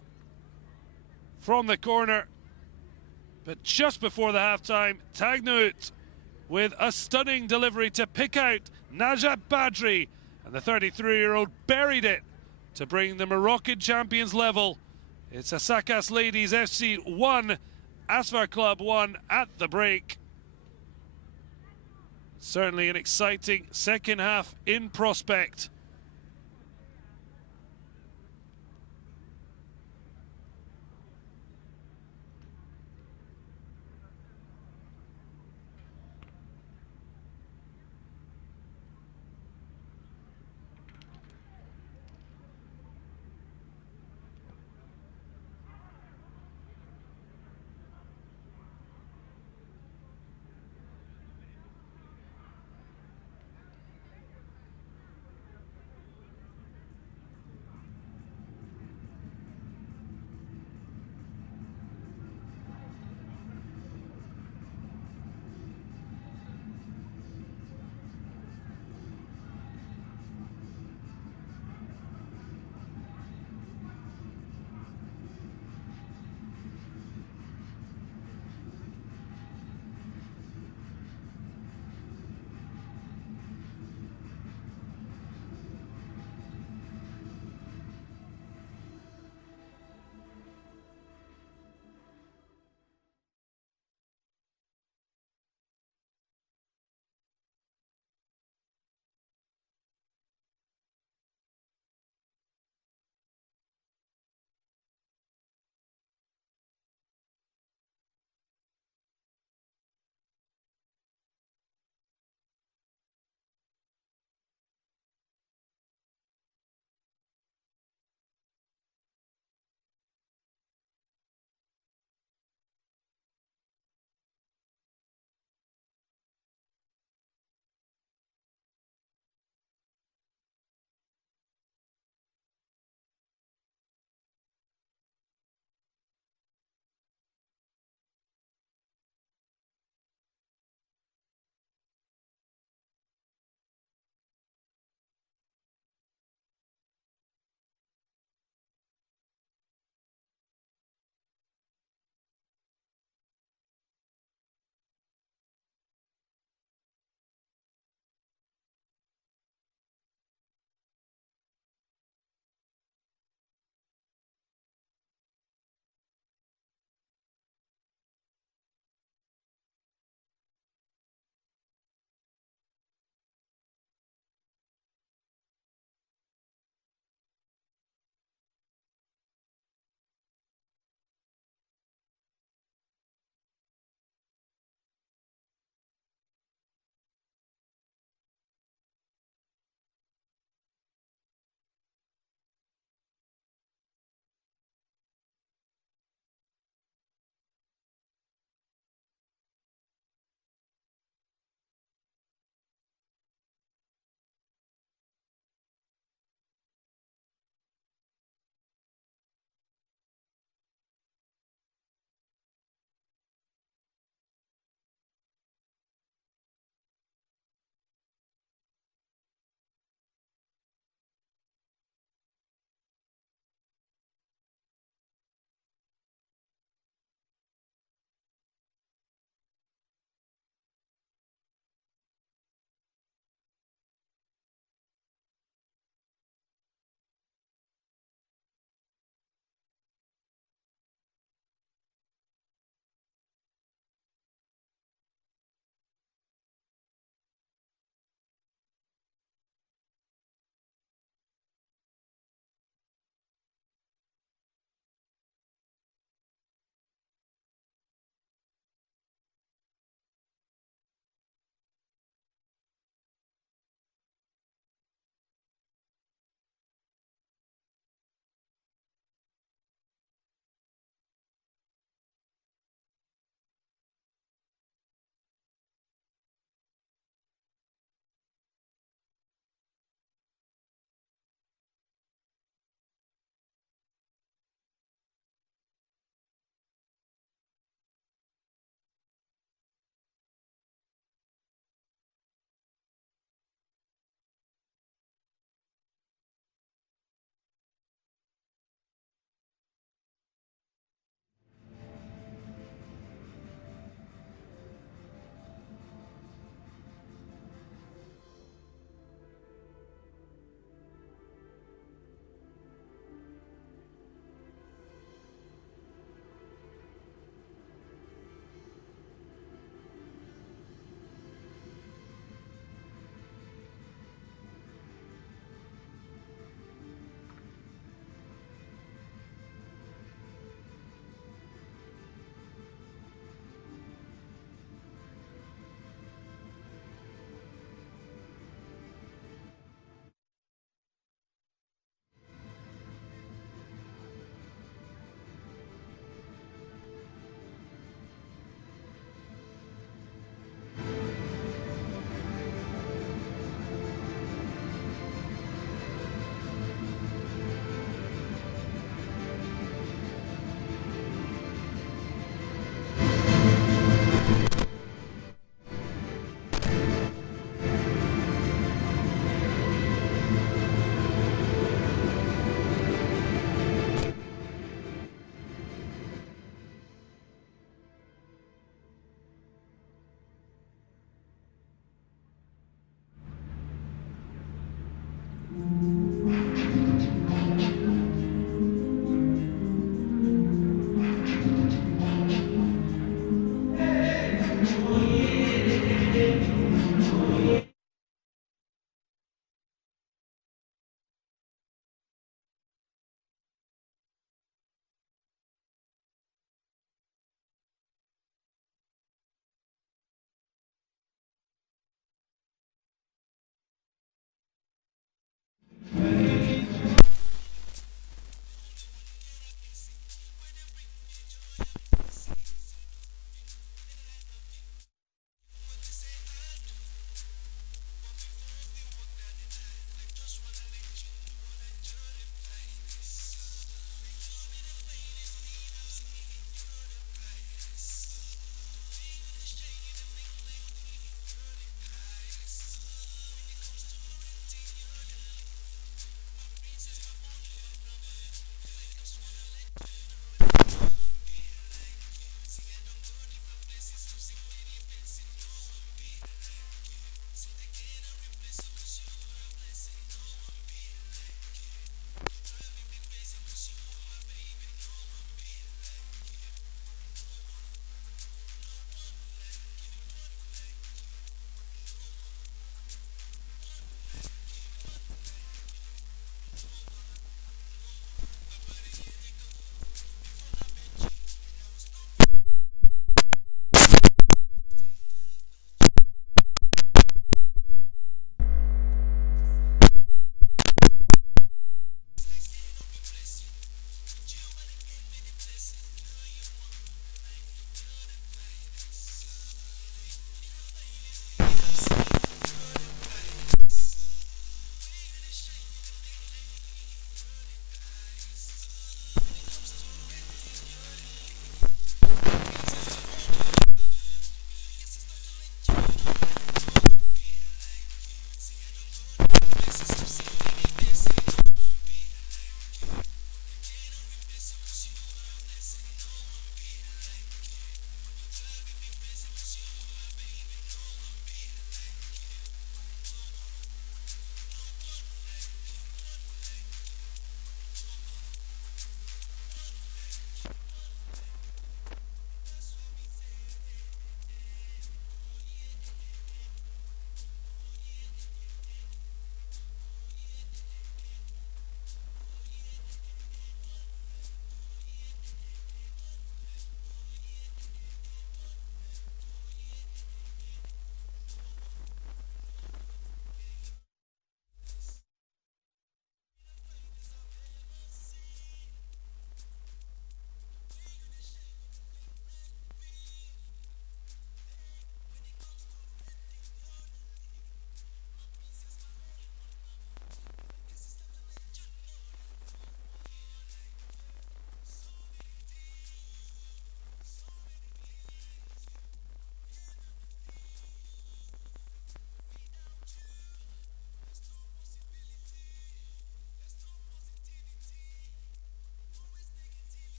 from the corner. But just before the halftime, Tagnout with a stunning delivery to pick out Najat Badri, and the 33-year-old buried it to bring the Moroccan champions level. It's Hasaacas Ladies FC 1, ASFAR Club 1 at the break. Certainly an exciting second half in prospect.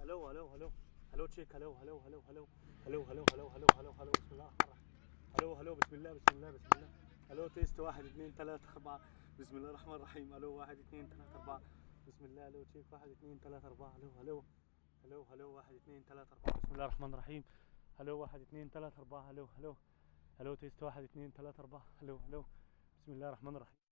هلو هلو هلو هلو تشيك هلو هلو هلو هلو هلو هلو هلو هلو هلو هلو بسم الله الرحمن الرحيم هلو هلو بسم الله بسم الله بسم الله هلو تيست 1 2 3 4 بسم الله الرحمن الرحيم هلو 1 2 3 4 بسم الله هلو تشيك 1 2 3 4 هلو هلو هلو هلو 1 2 3 4 بسم الله الرحمن الرحيم هلو 1 2 3 4 هلو هلو هلو تيست 1 2 3 4 هلو هلو بسم الله الرحمن الرحيم.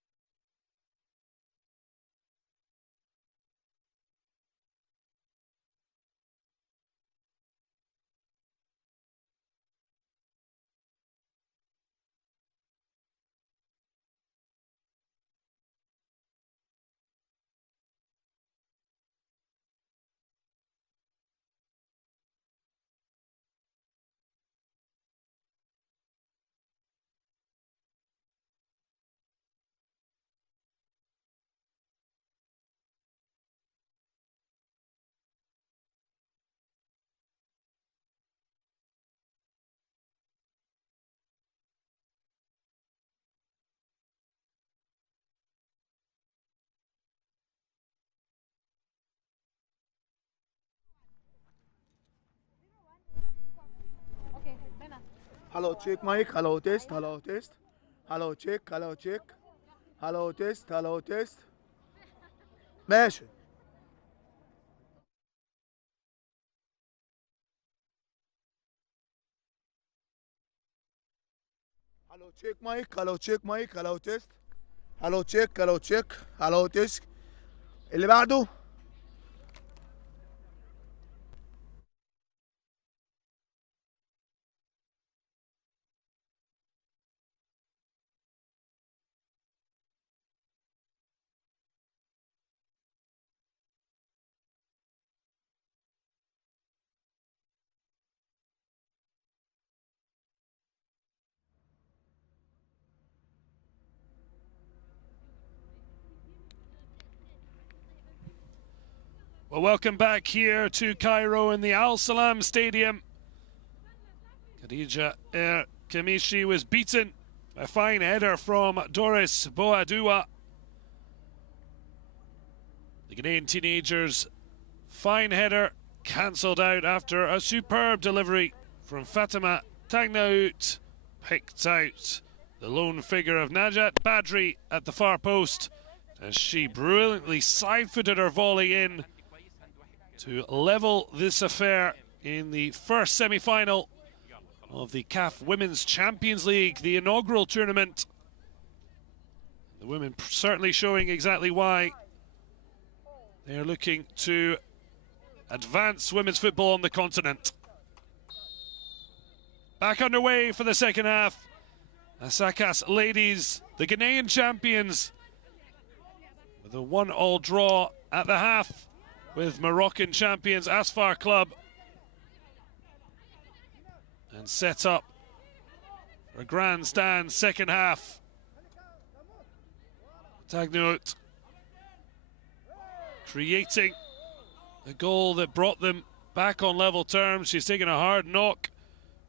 Hello, check mic. Hello, test. Hello, test. Hello, check. Hello, check. Hello, test. Hello, test. ماشي. Hello, check mic. Hello, check mic. Hello, test. Hello, check. Hello, check. Hello, test. اللي بعده. Well, welcome back here to Cairo in the Al Salam Stadium. Khadija Kamishi was beaten. A fine header from Doris Boadua. The Ghanaian teenagers' fine header cancelled out after a superb delivery from Fatima Tagnaout. Picked out the lone figure of Najat Badri at the far post as she brilliantly side-footed her volley in to level this affair in the first semi-final of the CAF Women's Champions League, the inaugural tournament. The women certainly showing exactly why they're looking to advance women's football on the continent. Back underway for the second half. Hasaacas Ladies, the Ghanaian champions, with a 1-1 draw at the half with Moroccan champions ASFAR Club, and set up for a grandstand second half. Tagnaout creating a goal that brought them back on level terms. She's taken a hard knock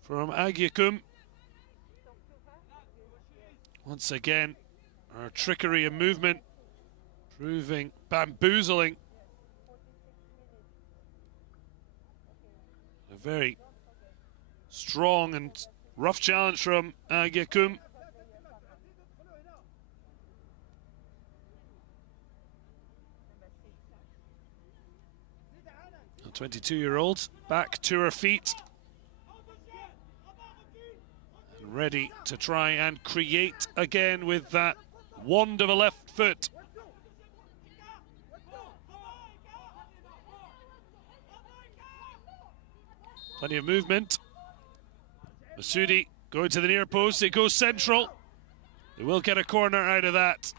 from Agyekum. Once again, her trickery and movement proving bamboozling. A very strong and rough challenge from Agyekum. A 22-year-old back to her feet, and ready to try and create again with that wand of a left foot. Plenty of movement. Masoudi going to the near post. It goes central. They will get a corner out of that.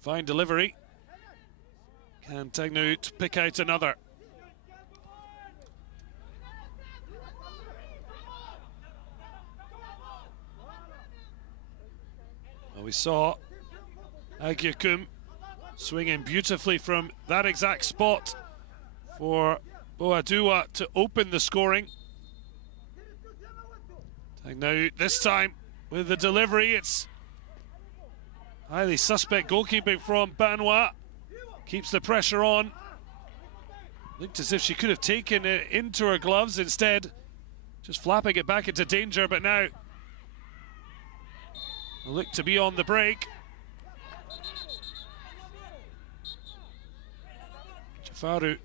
Fine delivery. Can Tagnaout pick out another? Well, we saw Agyekum swinging beautifully from that exact spot for Boadua to open the scoring. Tagnaout this time with the delivery. It's Highly suspect goalkeeping from Banoit. Keeps the pressure on. Looked as if she could have taken it into her gloves, instead just flapping it back into danger, but now look to be on the break. Jafaru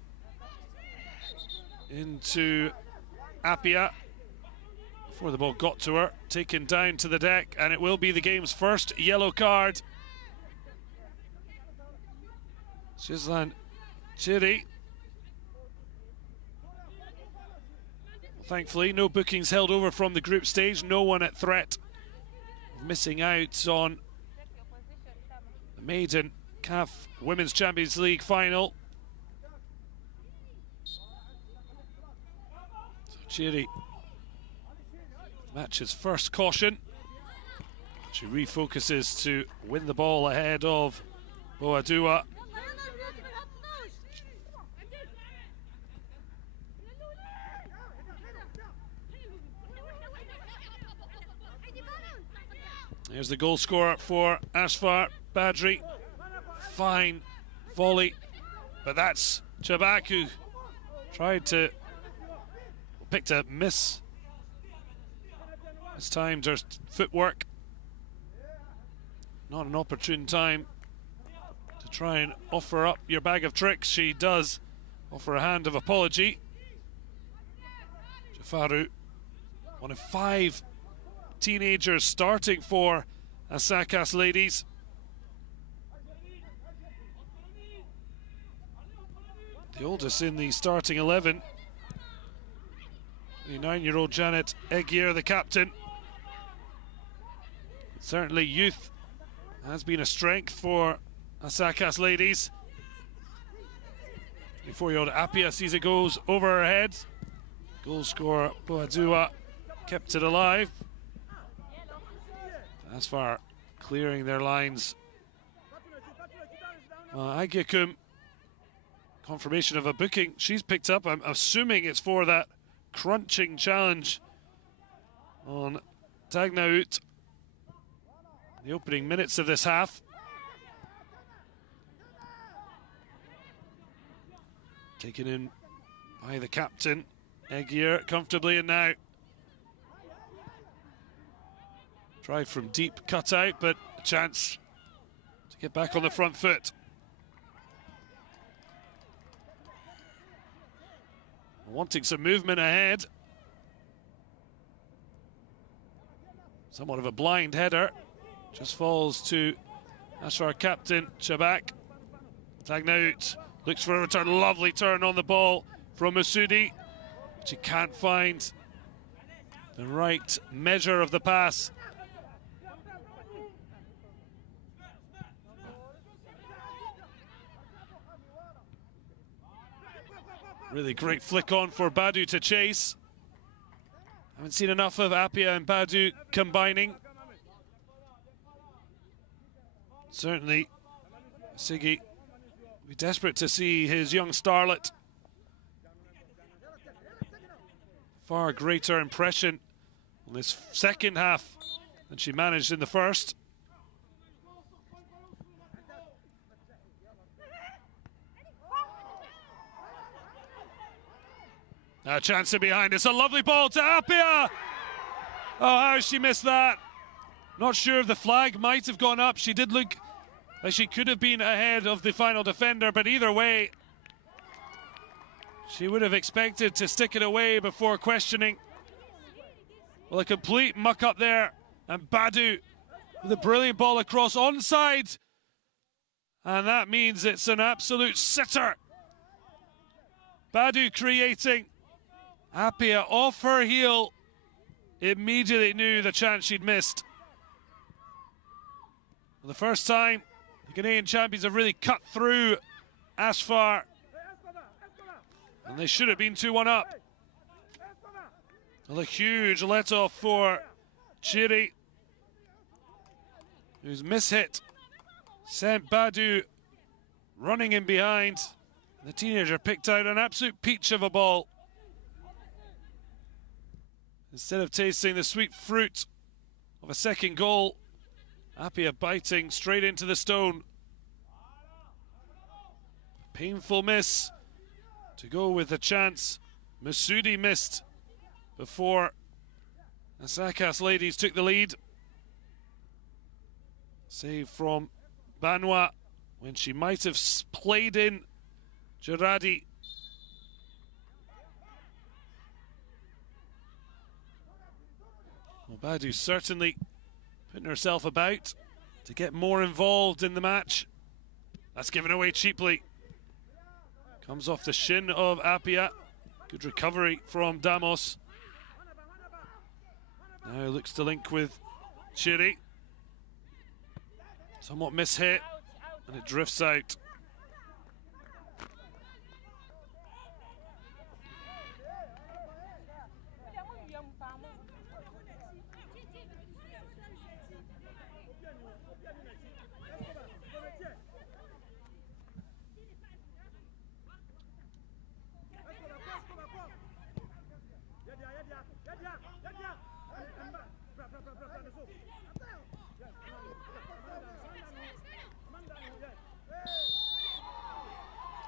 into Apia before the ball got to her, taken down to the deck, and it will be the game's first yellow card. Shizlan Chiri. Thankfully, no bookings held over from the group stage, no one at threat of missing out on the maiden CAF Women's Champions League final. So Chiri, match's first caution. She refocuses to win the ball ahead of Boadua. Here's the goal scorer for ASFAR, Badri. Fine volley, but that's Chabak who picked a miss. This time just footwork. Not an opportune time to try and offer up your bag of tricks. She does offer a hand of apology. Jafaru, one of 5 teenagers starting for Hasaacas Ladies. The oldest in the starting 11. The 9-year-old Janet Egier, the captain. Certainly youth has been a strength for Hasaacas Ladies. 24-year-old Apia sees it goes over her head. Goal scorer Boadua kept it alive. ASFAR clearing their lines. Agiakum, confirmation of a booking she's picked up. I'm assuming it's for that crunching challenge on Tagnaout. The opening minutes of this half. Taken in by the captain, Egier, comfortably, and now tried from deep cutout, but a chance to get back on the front foot. Wanting some movement ahead. Somewhat of a blind header. Just falls to ASFAR captain Chabak. Tagnaout looks for a return. Lovely turn on the ball from Masudi. She can't find the right measure of the pass. Really great flick on for Badu to chase. Haven't seen enough of Apia and Badu combining. Certainly, Siggy will be desperate to see his young starlet. Far greater impression on this second half than she managed in the first. A chance in behind. It's a lovely ball to Apia. Oh, how she missed that. Not sure if the flag might have gone up. She did look like she could have been ahead of the final defender, but either way, she would have expected to stick it away before questioning. Well, a complete muck up there, and Badu with a brilliant ball across onside. And that means it's an absolute sitter. Badu creating. Apia off her heel. Immediately knew the chance she'd missed. For the first time, the Ghanaian champions have really cut through ASFAR. And they should have been 2-1 up. Another huge let-off for Chiri, who's mishit. Sent Badu running in behind. The teenager picked out an absolute peach of a ball. Instead of tasting the sweet fruit of a second goal, Apia biting straight into the stone. Painful miss to go with the chance. Masoudi missed before Hasaacas Ladies took the lead. Save from Banwa when she might have played in Gerardi. Well, Badu certainly putting herself about to get more involved in the match. That's given away cheaply. Comes off the shin of Apia. Good recovery from Damos. Now looks to link with Chiri. Somewhat mishit, and it drifts out.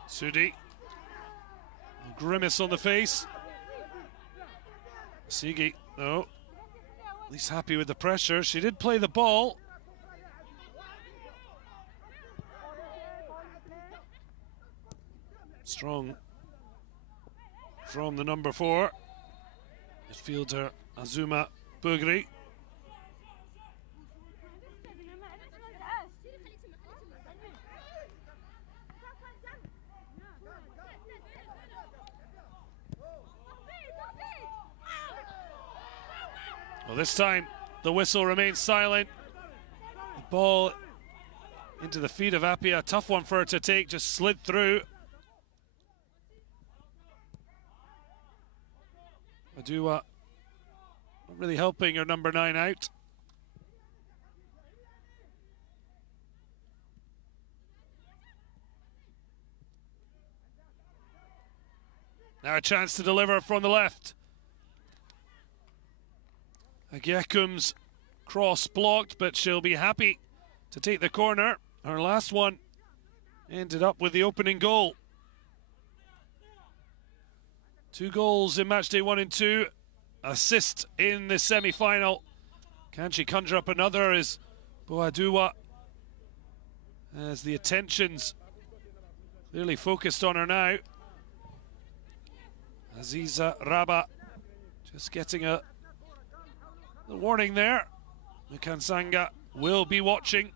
Sudi, a grimace on the face. Sigi, no, at least happy with the pressure. She did play the ball. Strong from the number 4, midfielder Azuma Bugri. Well, this time the whistle remains silent. The ball into the feet of Apia, a tough one for her to take, just slid through. Adua not really helping her number 9 out. Now a chance to deliver from the left. Agyekum's cross blocked, but she'll be happy to take the corner. Her last one ended up with the opening goal. 2 goals in match day 1 and 2. Assist in the semi-final. Can she conjure up another as Boadua, as the attention's clearly focused on her now. Aziza Raba just getting a warning there. Mukansanga will be watching.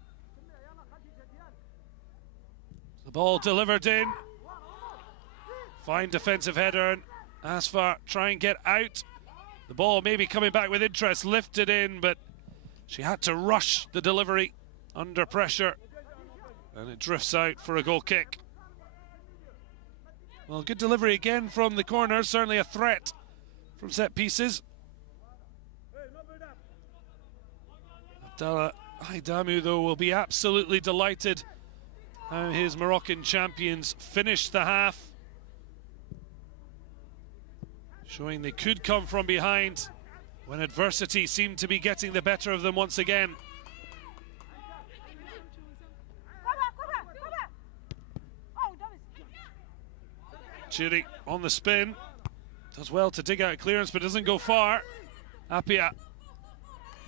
The ball delivered in. Fine defensive header, and ASFAR try and get out. The ball maybe coming back with interest, lifted in, but she had to rush the delivery under pressure, and it drifts out for a goal kick. Well, good delivery again from the corner, certainly a threat from set pieces. Abdallah Haidamu, though, will be absolutely delighted how his Moroccan champions finished the half, showing they could come from behind when adversity seemed to be getting the better of them once again. Chiri on the spin, does well to dig out clearance but doesn't go far. Apia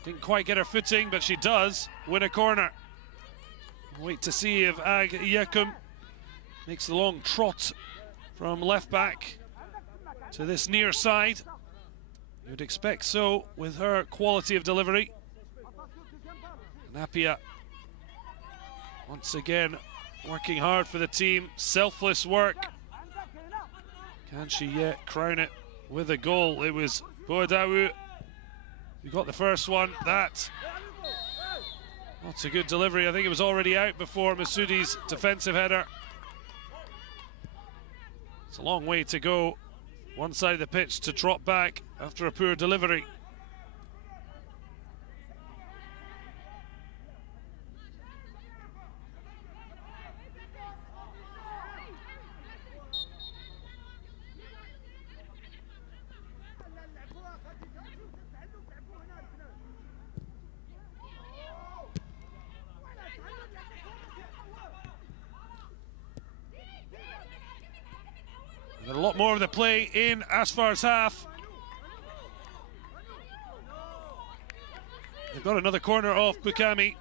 didn't quite get her footing, but she does win a corner. Wait to see if Ag Yekum makes the long trot from left back to this near side. You'd expect so with her quality of delivery. And Apia once again working hard for the team, selfless work. Can she yet crown it with a goal? It was Boadawu who got the first one. That's a good delivery. I think it was already out before Masoudi's defensive header. It's a long way to go one side of the pitch to trot back after a poor delivery. a lot more of the play in ASFAR's half. They've got another corner off Bukami.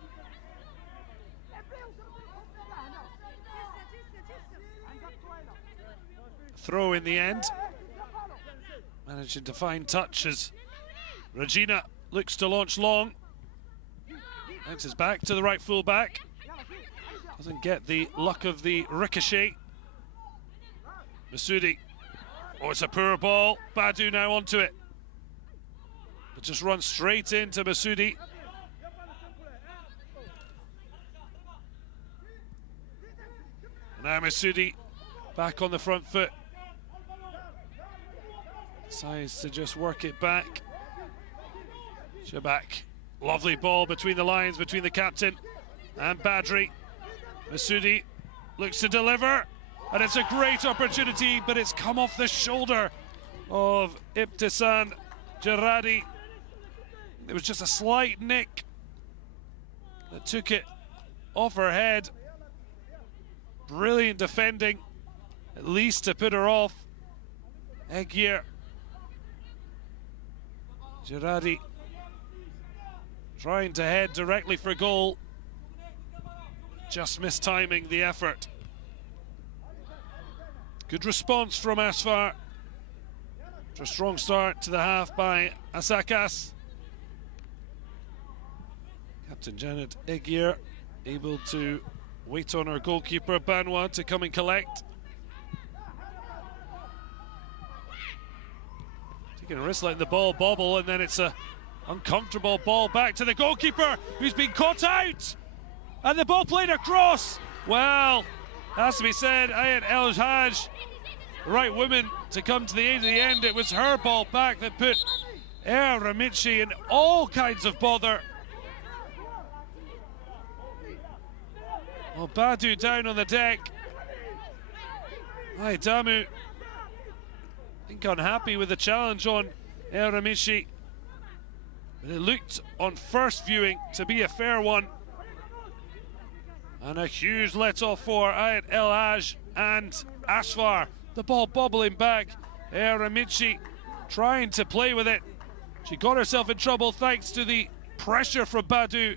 Throw in the end. Managing to find touch as Regina looks to launch long. Bounces back to the right full back. Doesn't get the luck of the ricochet. Masoudi. Oh, it's a poor ball. Badu now onto it. It just runs straight into Masoudi. Now Masoudi back on the front foot. Decides to just work it back. Shabak. Lovely ball between the lines, between the captain and Badri. Masoudi looks to deliver, and it's a great opportunity, but it's come off the shoulder of Ibtisam Jarradi. There was just a slight nick that took it off her head. Brilliant defending, at least to put her off. Egir. Jarradi trying to head directly for goal. Just mistiming the effort. Good response from ASFAR. After a strong start to the half by Hasaacas. Captain Janet Egir able to wait on her goalkeeper Banwa to come and collect. Taking a risk letting the ball bobble, and then it's a uncomfortable ball back to the goalkeeper who's been caught out. And the ball played across. Well, has to be said, Ayat El Haj, the right woman to come to the aid of the end. It was her ball back that put Air Ramici in all kinds of bother. Well, Badu down on the deck. Damu, I think unhappy with the challenge on Air Ramici. But it looked on first viewing to be a fair one. And a huge let-off for Ayat El Haj and ASFAR. The ball bobbling back. Air Ramici trying to play with it. She got herself in trouble thanks to the pressure from Badu.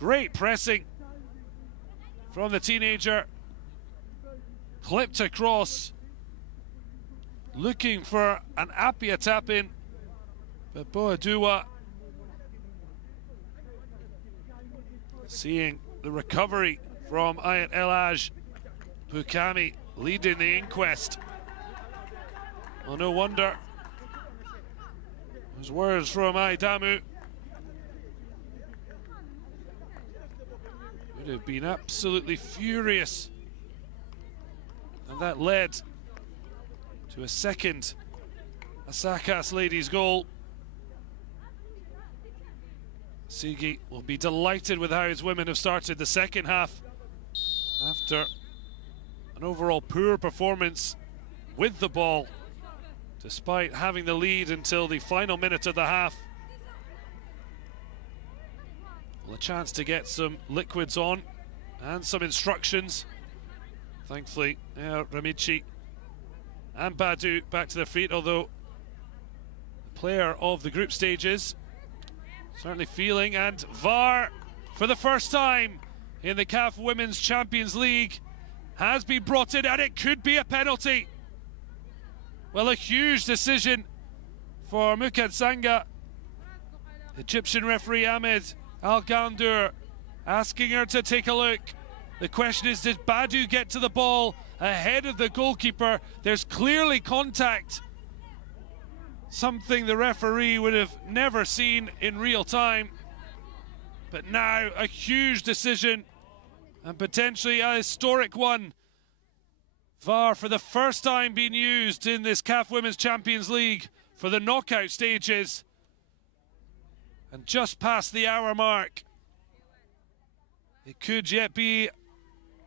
Great pressing from the teenager. Clipped across. Looking for an Apia tap-in. But Boadua seeing the recovery from Ayat El Haj. Bukami leading the inquest. Well, no wonder. Those words from Damu would have been absolutely furious. And that led to a second Hasaacas Ladies goal. Sigi will be delighted with how his women have started the second half after an overall poor performance with the ball, despite having the lead until the final minute of the half. Well, a chance to get some liquids on and some instructions. Thankfully, Ramici and Badu back to their feet, although the player of the group stages certainly feeling, and VAR for the first time in the CAF Women's Champions League has been brought in, and it could be a penalty. Well, a huge decision for Mukad Sanga. Egyptian referee Ahmed Al-Gandour asking her to take a look. The question is, did Badu get to the ball ahead of the goalkeeper? There's clearly contact. Something the referee would have never seen in real time. But now a huge decision, and potentially a historic one. VAR for the first time being used in this CAF Women's Champions League for the knockout stages. And just past the hour mark. It could yet be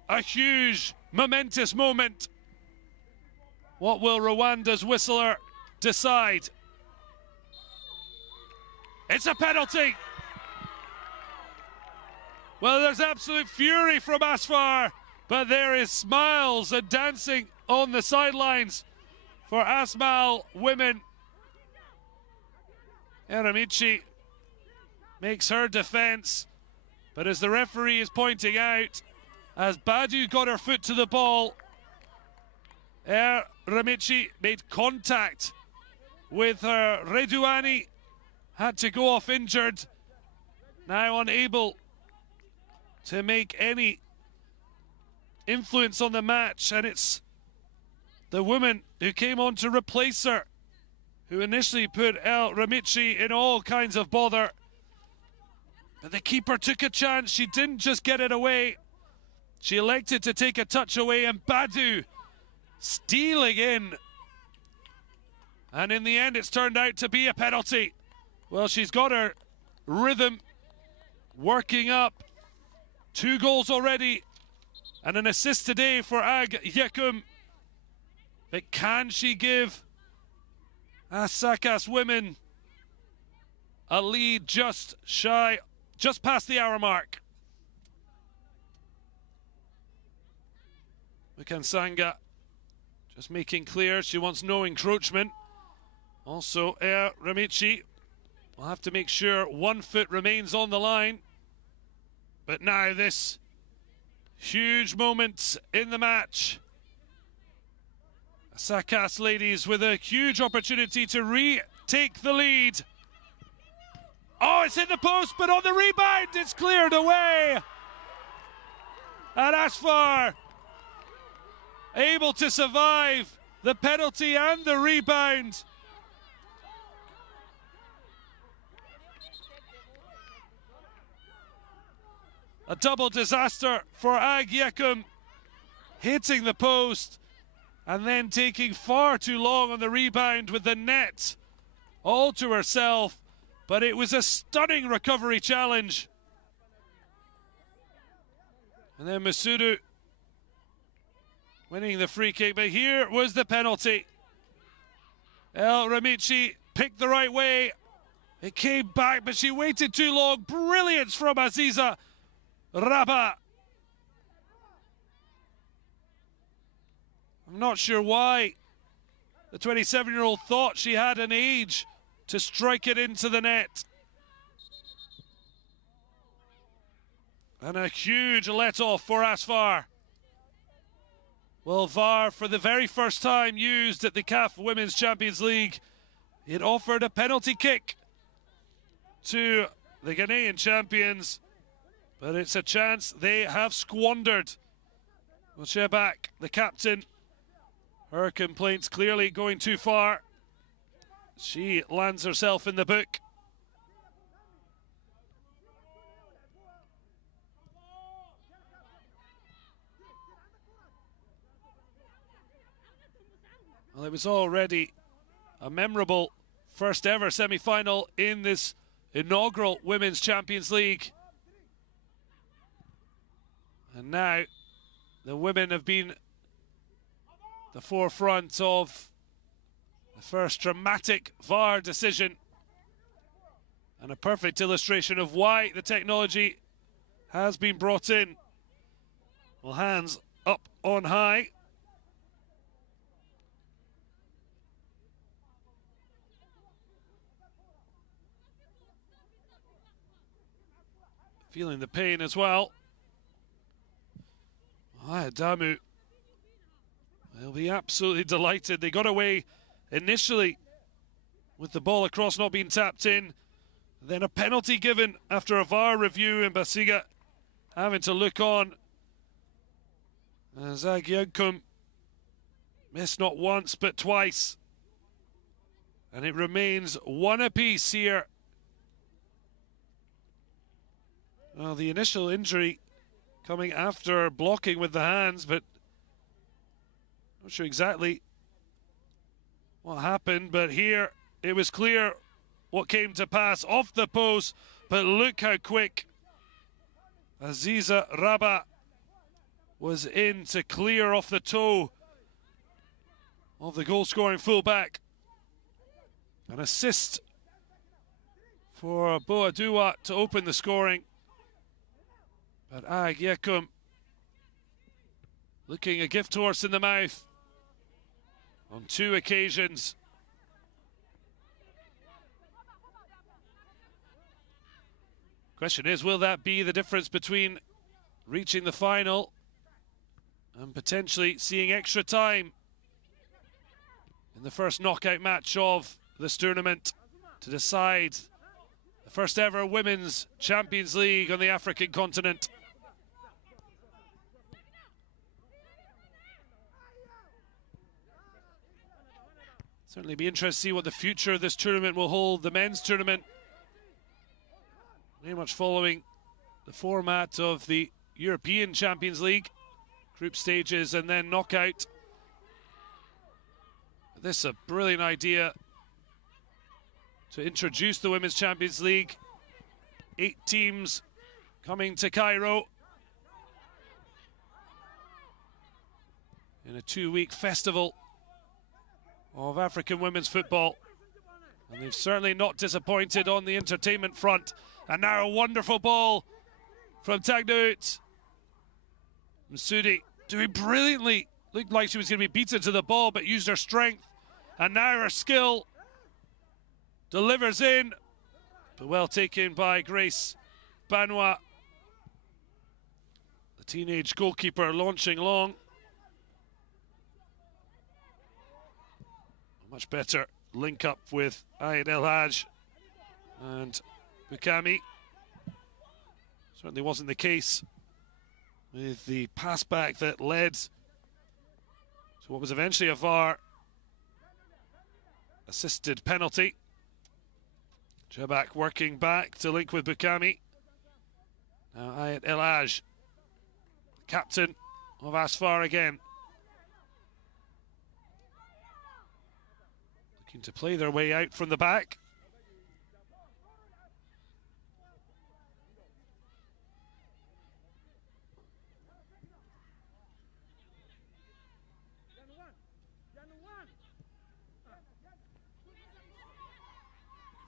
a huge, momentous moment. What will Rwanda's whistler decide? It's a penalty. Well, there's absolute fury from ASFAR, but there is smiles and dancing on the sidelines for Asmal women. Eremici makes her defence, but as the referee is pointing out, as Badu got her foot to the ball, Eremici made contact with her. Redouani had to go off injured, now unable to make any influence on the match, and it's the woman who came on to replace her who initially put El Ramici in all kinds of bother. But the keeper took a chance. She didn't just get it away. She elected to take a touch away, and Badu stealing in. And in the end, it's turned out to be a penalty. Well, she's got her rhythm working up. 2 goals already and an assist today for Ag Yekum. But can she give Hasaacas women a lead just past the hour mark? Mukansanga just making clear she wants no encroachment. Also, Ramici will have to make sure 1 foot remains on the line. But now this huge moment in the match. Hasaacas Ladies with a huge opportunity to retake the lead. Oh, it's hit the post, but on the rebound, it's cleared away. And ASFAR able to survive the penalty and the rebound. A double disaster for Ag Yekum, hitting the post and then taking far too long on the rebound with the net all to herself. But it was a stunning recovery challenge. And then Masudu winning the free kick, but here was the penalty. El Ramici picked the right way. It came back, but she waited too long. Brilliance from Aziza Rabah. I'm not sure why the 27-year-old thought she had an age to strike it into the net. And a huge let-off for ASFAR. Well, VAR, for the very first time used at the CAF Women's Champions League, it offered a penalty kick to the Ghanaian champions, but it's a chance they have squandered. Well, Shebak, the captain, her complaints clearly going too far. She lands herself in the book. Well, it was already a memorable first ever semi-final in this inaugural Women's Champions League. And now the women have been the forefront of the first dramatic VAR decision, and a perfect illustration of why the technology has been brought in. Well, hands up on high. Feeling the pain as well. Damu, they'll be absolutely delighted. They got away initially with the ball across not being tapped in. Then a penalty given after a VAR review, and Basiga having to look on. Ag Yekum missed not once but twice. And it remains 1 apiece here. Well, the initial injury coming after blocking with the hands, but not sure exactly what happened. But here it was clear what came to pass off the post. But look how quick Aziza Rabah was in to clear off the toe of the goal-scoring fullback. An assist for Boadua to open the scoring. But Ag Yekum looking a gift horse in the mouth on 2 occasions. Question is, will that be the difference between reaching the final and potentially seeing extra time in the first knockout match of this tournament to decide the first ever Women's Champions League on the African continent? Certainly be interested to see what the future of this tournament will hold. The men's tournament, very much following the format of the European Champions League, group stages and then knockout. This is a brilliant idea to introduce the Women's Champions League. 8 teams coming to Cairo in a 2-week festival of African women's football. And they've certainly not disappointed on the entertainment front. And now a wonderful ball from Tagnout. Msudi doing brilliantly. Looked like she was going to be beaten to the ball, but used her strength. And now her skill delivers in. But well taken by Grace Banois. The teenage goalkeeper launching long. Much better link up with Ayed El Haj and Bukami. Certainly wasn't the case with the pass back that led to what was eventually a VAR assisted penalty. Jabak working back to link with Bukami. Now Ayed El Haj, captain of ASFAR again. Looking to play their way out from the back.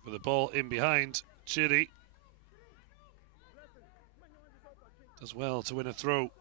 For the ball in behind, Chiri does well to win a throw.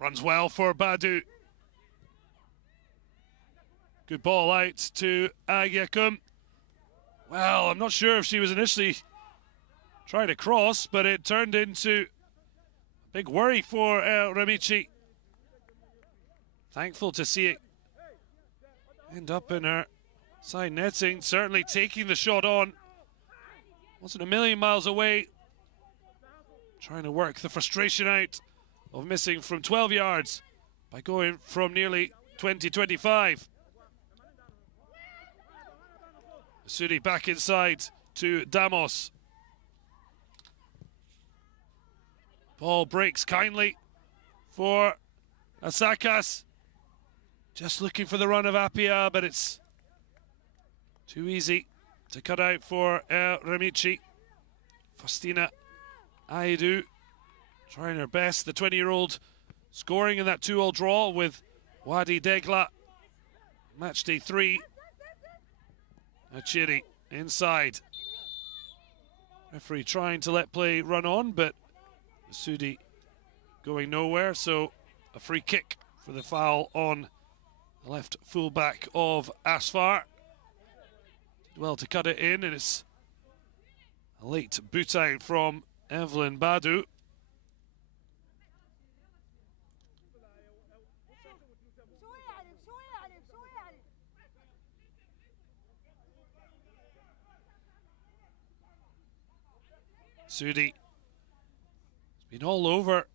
Runs well for Badu. Good ball out to Agyakum. Well, I'm not sure if she was initially trying to cross, but it turned into a big worry for Ramici. Thankful to see it end up in her side netting, certainly taking the shot on. Wasn't a million miles away. Trying to work the frustration out of missing from 12 yards by going from nearly 20-25. Sudi back inside to Damos. Ball breaks kindly for Hasaacas. Just looking for the run of Apia, but it's too easy to cut out for Ramici. Faustina Aidu trying her best. The 20-year-old scoring in that 2-2 draw with Wadi Degla. Match day 3. Achiri inside. Referee trying to let play run on, but Sudi going nowhere. So a free kick for the foul on the left fullback of ASFAR. Did well to cut it in, and it's a late boot out from Evelyn Badu. Sudi has been all over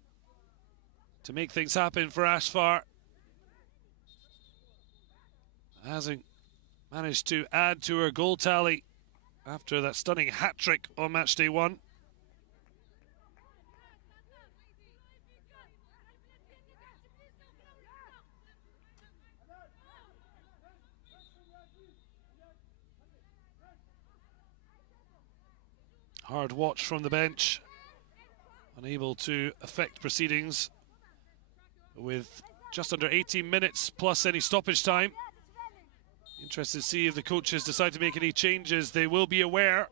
to make things happen for ASFAR. Hasn't managed to add to her goal tally after that stunning hat-trick on match day 1. Hard watch from the bench. Unable to affect proceedings with just under 18 minutes plus any stoppage time. Interested to see if the coaches decide to make any changes. They will be aware,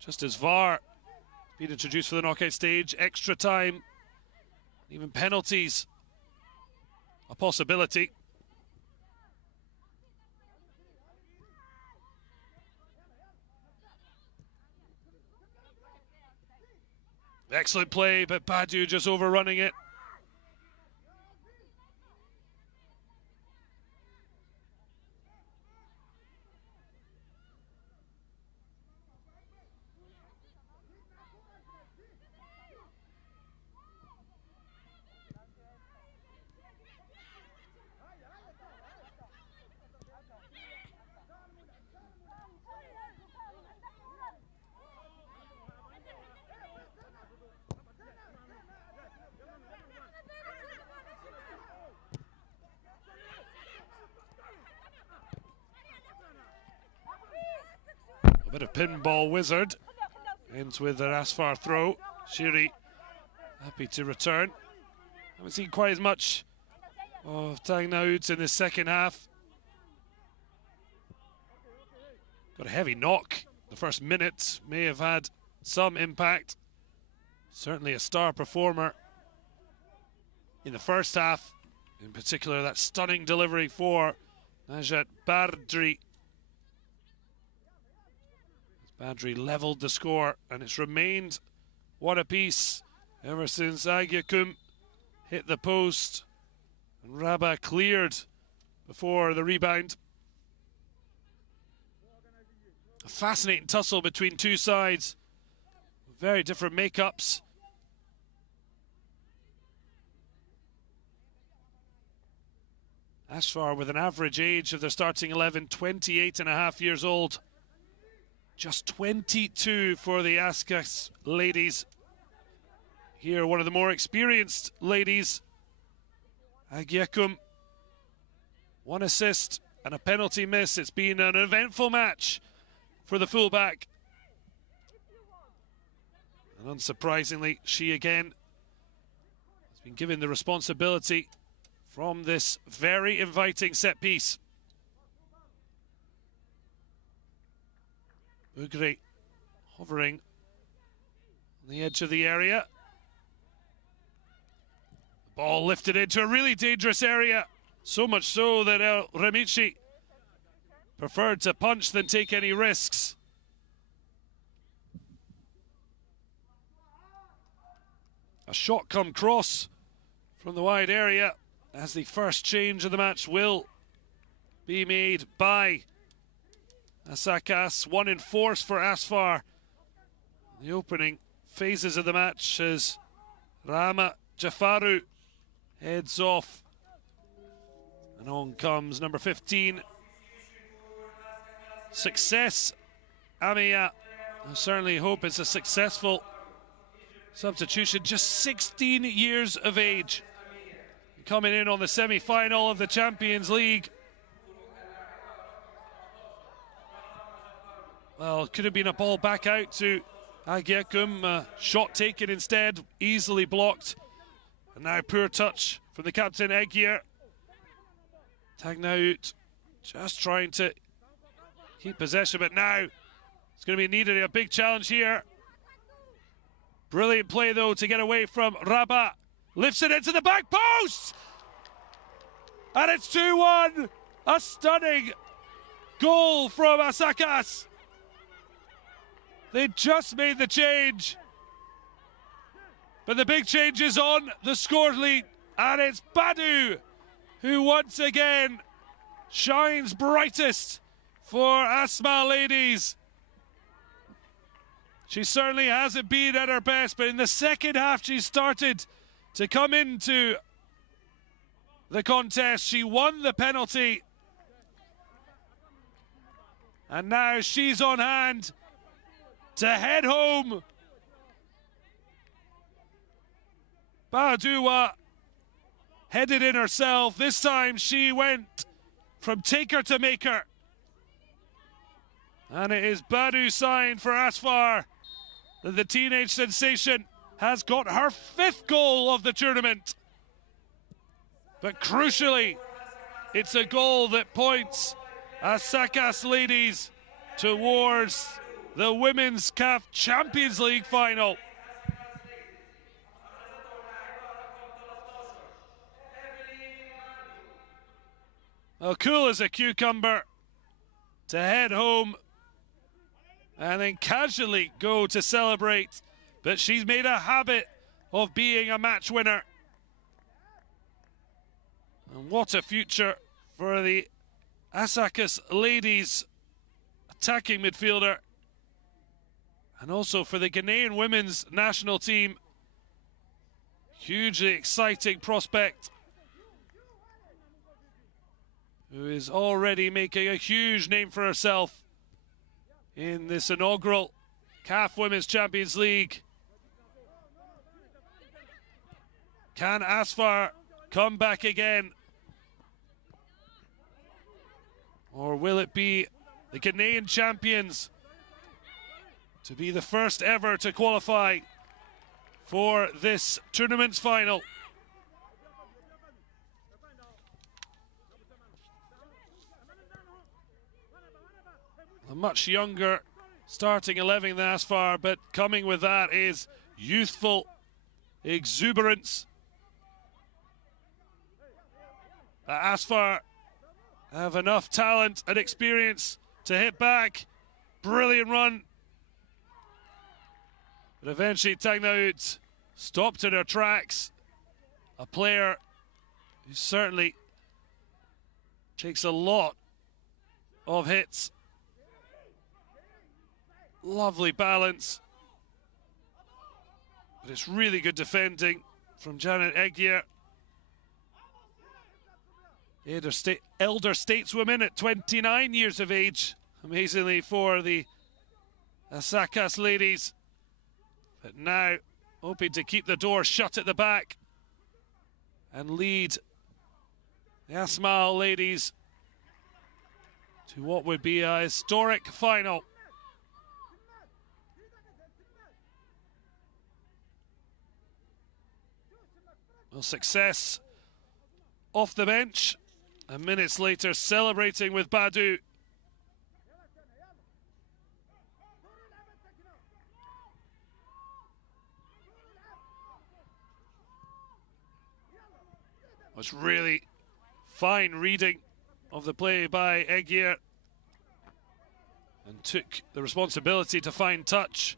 just as VAR being introduced for the knockout stage, extra time, even penalties, a possibility. Excellent play, but Badu just overrunning it. A bit of pinball wizard. Ends with an ASFAR throw. Shiri happy to return. Haven't seen quite as much of Tangnaud in the second half. Got a heavy knock. The first minute may have had some impact. Certainly a star performer in the first half. In particular, that stunning delivery for Najat Bardri. Badri levelled the score, and it's remained one apiece ever since Agyakum hit the post and Rabah cleared before the rebound. A fascinating tussle between two sides, very different makeups. ASFAR with an average age of their starting 11, 28.5 years old. Just 22 for the Hasaacas Ladies. Here, one of the more experienced ladies, Agyakum. One assist and a penalty miss. It's been an eventful match for the fullback. And unsurprisingly, she again has been given the responsibility from this very inviting set piece. Ugri hovering on the edge of the area. The ball lifted into a really dangerous area. So much so that El Remici preferred to punch than take any risks. A shot come cross from the wide area as the first change of the match will be made by Hasaacas. One in force for ASFAR. The opening phases of the match as Rama Jafaru heads off. And on comes number 15. Success Amiya. I certainly hope it's a successful substitution. Just 16 years of age. Coming in on the semi-final of the Champions League. Well, it could have been a ball back out to Agyakum. Shot taken instead, easily blocked. And now poor touch from the captain, Egir. Tangnaud just trying to keep possession, but now it's going to be needed a big challenge here. Brilliant play, though, to get away from Rabah. Lifts it into the back post! And it's 2-1. A stunning goal from Hasaacas. They just made the change. But the big change is on the score lead. And it's Badu who once again shines brightest for ASFAR Ladies. She certainly hasn't been at her best, but in the second half she started to come into the contest. She won the penalty. And now she's on hand to head home. Badua headed in herself. This time she went from taker to maker. And it is Badu's sign for ASFAR that the teenage sensation has got her 5th goal of the tournament. But crucially, it's a goal that points Hasaacas Ladies towards the Women's CAF Champions League final. Well, cool as a cucumber to head home and then casually go to celebrate. But she's made a habit of being a match winner. And what a future for the Hasaacas Ladies attacking midfielder. And also for the Ghanaian women's national team. Hugely exciting prospect, who is already making a huge name for herself in this inaugural CAF Women's Champions League. Can ASFAR come back again? Or will it be the Ghanaian champions to be the first ever to qualify for this tournament's final? A much younger starting 11 than ASFAR, but coming with that is youthful exuberance. ASFAR have enough talent and experience to hit back. Brilliant run. But eventually Tagnaout stopped in her tracks. A player who certainly takes a lot of hits. Lovely balance. But it's really good defending from Janet Egier. Elder stateswoman at 29 years of age, amazingly, for the Hasaacas Ladies. But now hoping to keep the door shut at the back and lead the ASMAL Ladies to what would be a historic final. Well, success off the bench, and minutes later celebrating with Badu. Was really fine reading of the play by Egier, and took the responsibility to find touch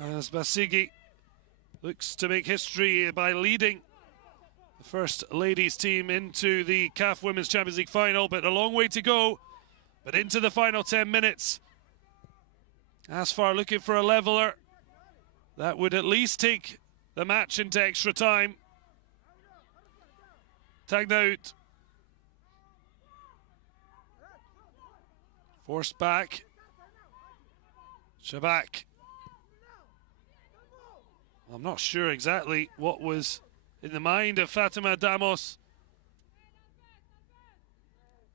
as Basigi looks to make history by leading the first ladies team into the CAF Women's Champions League final. But a long way to go, but into the final 10 minutes. ASFAR looking for a leveller that would at least take the match into extra time. Tagnaout forced back. Shabak. I'm not sure exactly what was in the mind of Fatima Damos.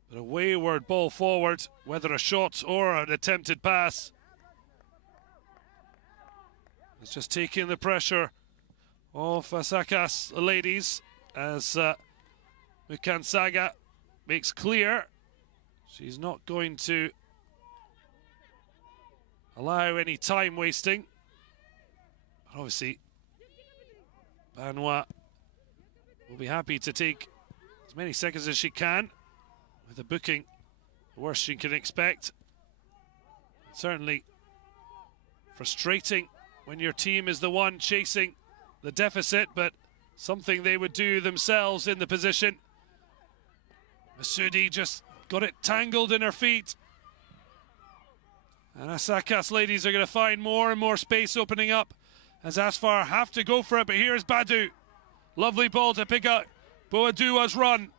But a wayward ball forward, whether a shot or an attempted pass. It's just taking the pressure off Hasaacas Ladies as Mukan Saga makes clear she's not going to allow any time wasting. But obviously, Banoit will be happy to take as many seconds as she can with a booking, the worst she can expect. Certainly frustrating when your team is the one chasing the deficit, but something they would do themselves in the position. Masoudi just got it tangled in her feet. And Hasaacas Ladies are going to find more and more space opening up as ASFAR have to go for it. But here's Badu. Lovely ball to pick up Boadua's run.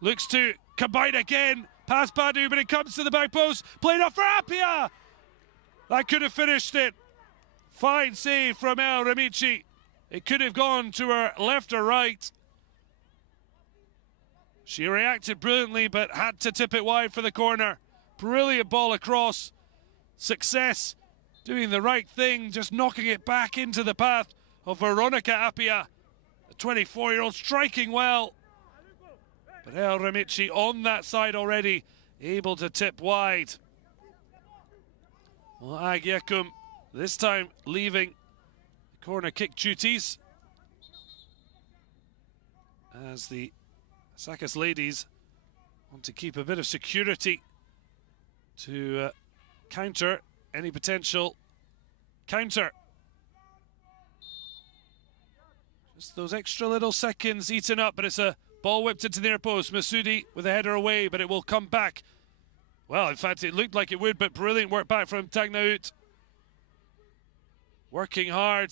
Looks to combine again. Past Badu, but it comes to the back post. Played off for Apia. That could have finished it. Fine save from El Ramici. It could have gone to her left or right. She reacted brilliantly, but had to tip it wide for the corner. Brilliant ball across success, doing the right thing, just knocking it back into the path of Veronica Appiah, the 24-year-old, striking well. But El Remici on that side already, able to tip wide. Well, Agyekum this time leaving the corner kick duties as the Hasaacas Ladies want to keep a bit of security to counter any potential counter. Just those extra little seconds eaten up, but it's a ball whipped into the near post. Masoudi with a header away, but it will come back. Well, in fact, it looked like it would, but brilliant work back from Tagnaout. Working hard.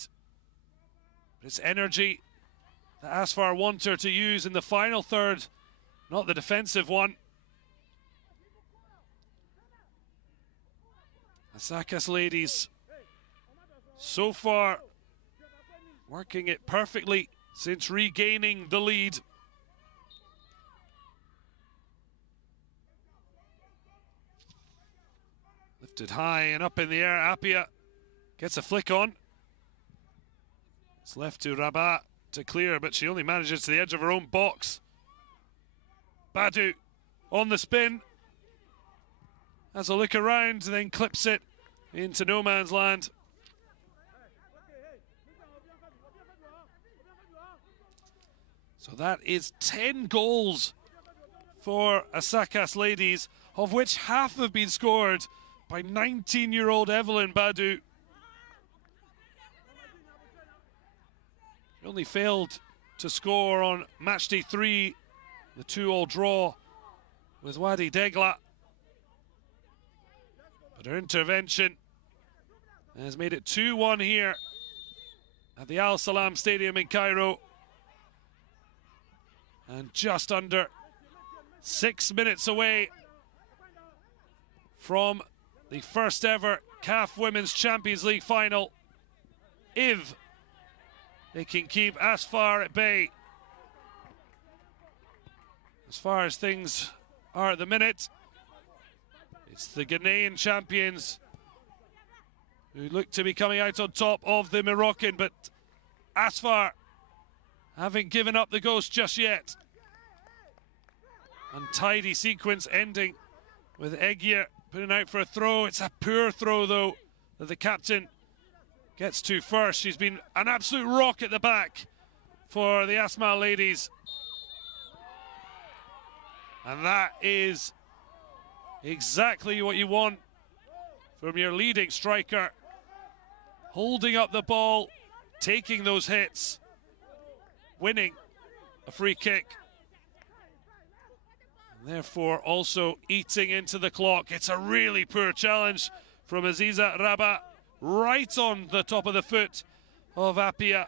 But it's energy that ASFAR want her to use in the final third, not the defensive one. Hasaacas Ladies, so far, working it perfectly since regaining the lead. Lifted high and up in the air. Appiah gets a flick on. It's left to Rabat to clear, but she only manages to the edge of her own box. Badu on the spin. Has a look around, then clips it into no man's land. So that is 10 goals for Hasaacas Ladies, of which half have been scored by 19-year-old Evelyn Badu. She only failed to score on matchday 3, the 2-2 draw with Wadi Degla. But her intervention has made it 2-1 here at the Al Salam Stadium in Cairo. And just under 6 minutes away from the first ever CAF Women's Champions League final, if they can keep ASFAR at bay. As far as things are at the minute, it's the Ghanaian champions who look to be coming out on top of the Moroccan, but ASFAR haven't given up the ghost just yet. Untidy sequence ending with Egia putting out for a throw. It's a poor throw, though, that the captain gets to first. She's been an absolute rock at the back for the Asma Ladies. And that is exactly what you want from your leading striker. Holding up the ball, taking those hits, winning a free kick. And therefore also eating into the clock. It's a really poor challenge from Aziza Rabat, right on the top of the foot of Appiah.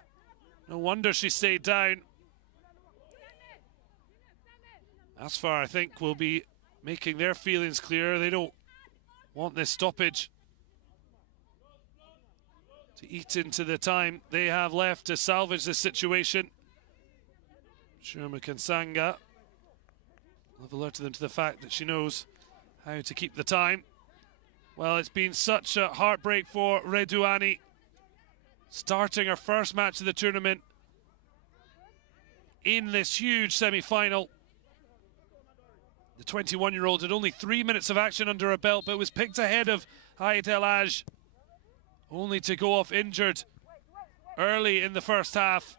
No wonder she stayed down. ASFAR, I think, will be making their feelings clear. They don't want this stoppage to eat into the time they have left to salvage this situation. Shurma Kansanga have alerted them to the fact that she knows how to keep the time. Well, it's been such a heartbreak for Redouani, starting her first match of the tournament in this huge semi-final. The 21-year-old had only 3 minutes of action under her belt, but was picked ahead of Hayat El Aj, only to go off injured early in the first half.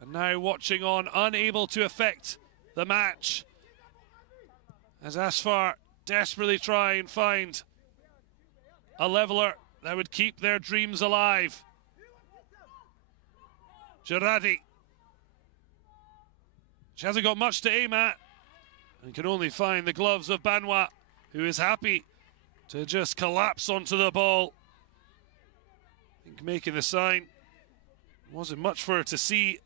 And now watching on, unable to affect the match, as ASFAR desperately try and find a leveller that would keep their dreams alive. Gerardi. She hasn't got much to aim at and can only find the gloves of Banwa, who is happy to just collapse onto the ball. I think making the sign wasn't much for her to see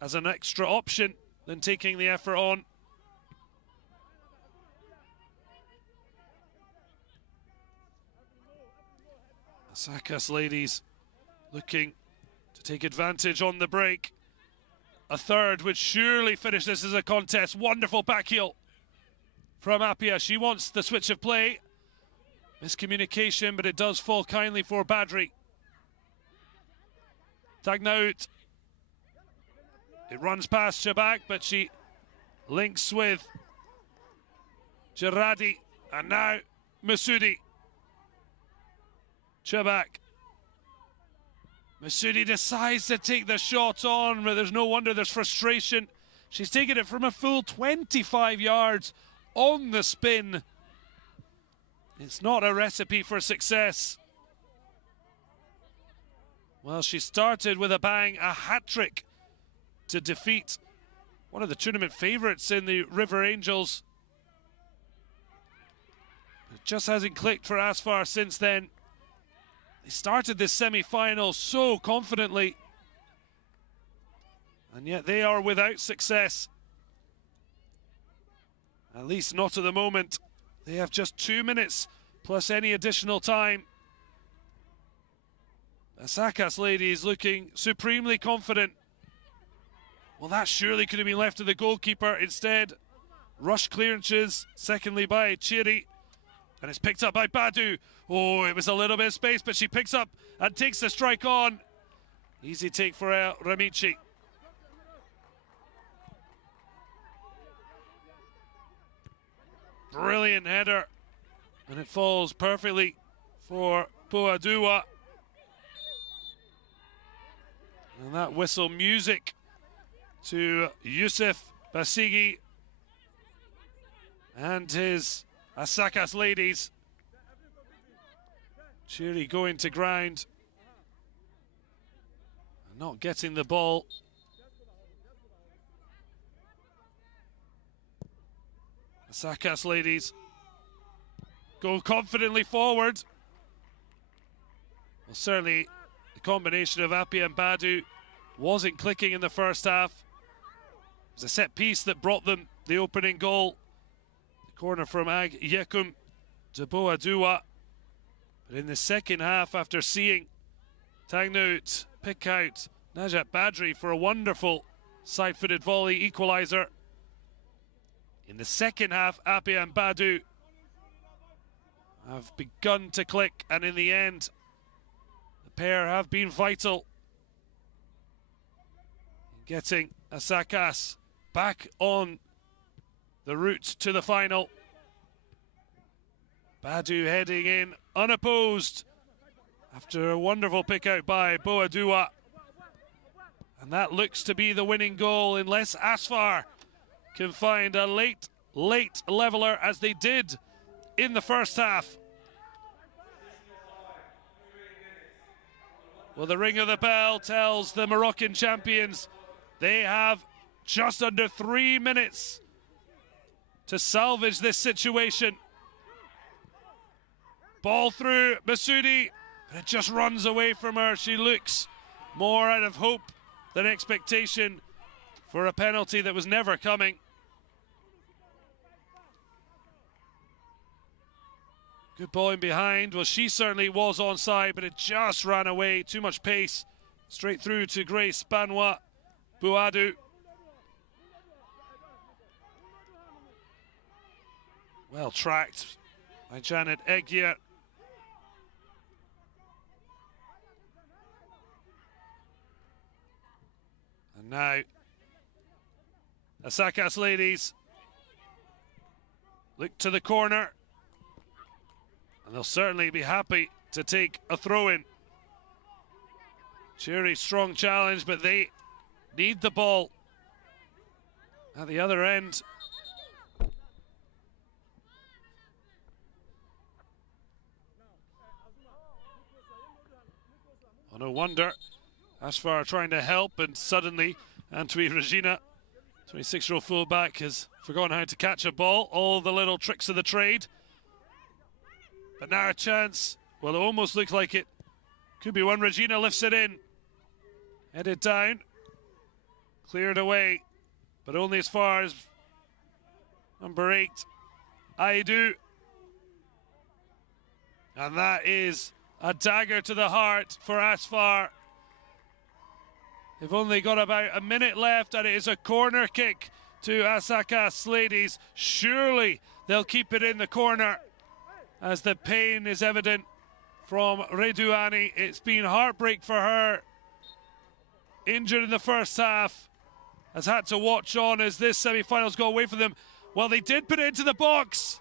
as an extra option than taking the effort on. Hasaacas Ladies looking to take advantage on the break. A third would surely finish this as a contest. Wonderful back heel from Appiah. She wants the switch of play, Miscommunication, but it does fall kindly for Badri. Tagnaut. It runs past Shabak, but she links with Gerradi. And now Masoudi. Shabak. Masoudi decides to take the shot on, but there's no wonder there's frustration. She's taken it from a full 25 yards on the spin. It's not a recipe for success. Well, she started with a bang, a hat-trick to defeat one of the tournament favourites in the River Angels. It just hasn't clicked for ASFAR since then. They started this semi-final so confidently, and yet they are without success. At least not at the moment. They have just 2 minutes plus any additional time. Hasaacas Ladies looking supremely confident. Well, that surely could have been left to the goalkeeper. Instead, rush clearances, secondly by Chiri. And it's picked up by Badu. Oh, it was a little bit of space, but she picks up and takes the strike on. Easy take for Ramici. Brilliant header. And it falls perfectly for Boadua. And that whistle music to Youssef Basigi and his Hasaacas Ladies. Chiri going to ground. Not getting the ball. Hasaacas Ladies go confidently forward. Well, certainly the combination of Appia and Badu wasn't clicking in the first half. It was a set piece that brought them the opening goal. The corner from Ag Yekum to Boadua. But in the second half, after seeing Tagnaut pick out Najat Badri for a wonderful side-footed volley equaliser, in the second half, Appia and Badu have begun to click, and in the end, the pair have been vital in getting Hasaacas back on the route to the final. Badu heading in unopposed after a wonderful pick out by Boadua. And that looks to be the winning goal unless ASFAR can find a late leveller as they did in the first half. Well, the ring of the bell tells the Moroccan champions they have just under 3 minutes to salvage this situation. Ball through Masoudi, but it just runs away from her. She looks more out of hope than expectation for a penalty that was never coming. Good ball in behind. Well, she certainly was onside, but it just ran away. Too much pace. Straight through to Grace Banoit Bouadou. Well tracked by Janet Egier. And now, Hasaacas Ladies look to the corner. And they'll certainly be happy to take a throw-in. Chiri, strong challenge, but they need the ball at the other end. Oh, no wonder. ASFAR trying to help, and suddenly Antwi Regina, 26-year-old fullback, has forgotten how to catch a ball. All the little tricks of the trade. But now a chance. Well, it almost looks like it could be one. Regina lifts it in. Headed down. Cleared away. But only as far as number 8, Aidu. And that is a dagger to the heart for ASFAR. They've only got about a minute left, and it is a corner kick to Hasaacas Ladies. Surely they'll keep it in the corner. as the pain is evident from Redouani. It's been heartbreak for her. Injured in the first half, has had to watch on as this semi-finals go away from them. Well, they did put it into the box.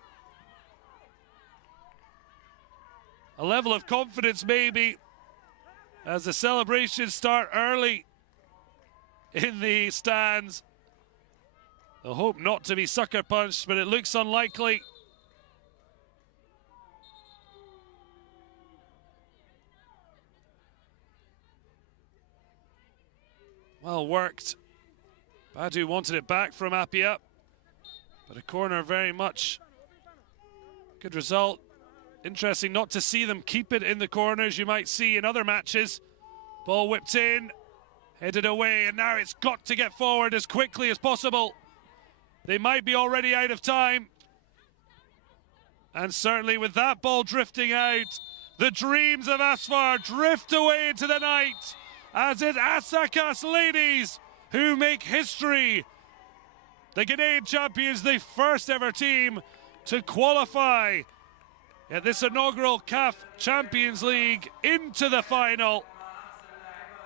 A level of confidence maybe as the celebrations start early in the stands. They'll hope not to be sucker punched, but it looks unlikely. Well worked. Badu wanted it back from Appiah, but a corner very much. Good result. Interesting not to see them keep it in the corners you might see in other matches. Ball whipped in, headed away, and now it's got to get forward as quickly as possible. They might be already out of time. And certainly with that ball drifting out, the dreams of ASFAR drift away into the night as it's Hasaacas Ladies who make history. The Ghanaian champions, the first ever team to qualify at this inaugural CAF Champions League into the final.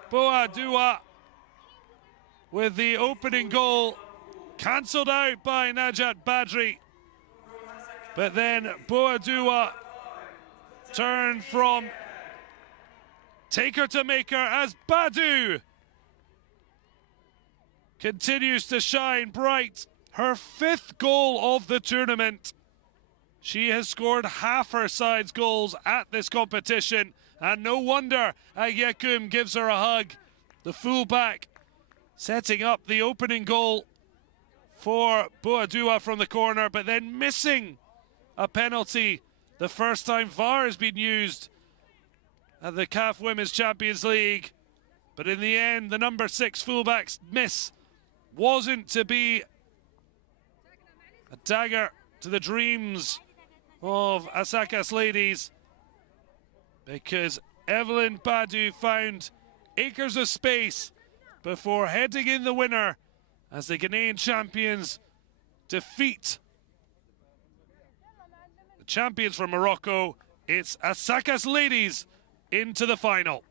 Boa Dua with the opening goal, cancelled out by Najat Badri. But then Boa Dua turned from taker to maker as Badu continues to shine bright. Her 5th goal of the tournament. She has scored half her side's goals at this competition, and no wonder Agyekum gives her a hug. The fullback setting up the opening goal for Boa Dua from the corner, but then missing a penalty the first time VAR has been used at the CAF Women's Champions League. But in the end, the number 6 fullback's miss wasn't to be. A dagger to the dreams of Hasaacas Ladies, because Evelyn Badu found acres of space before heading in the winner as the Ghanaian champions defeat the champions from Morocco. It's Hasaacas Ladies into the final.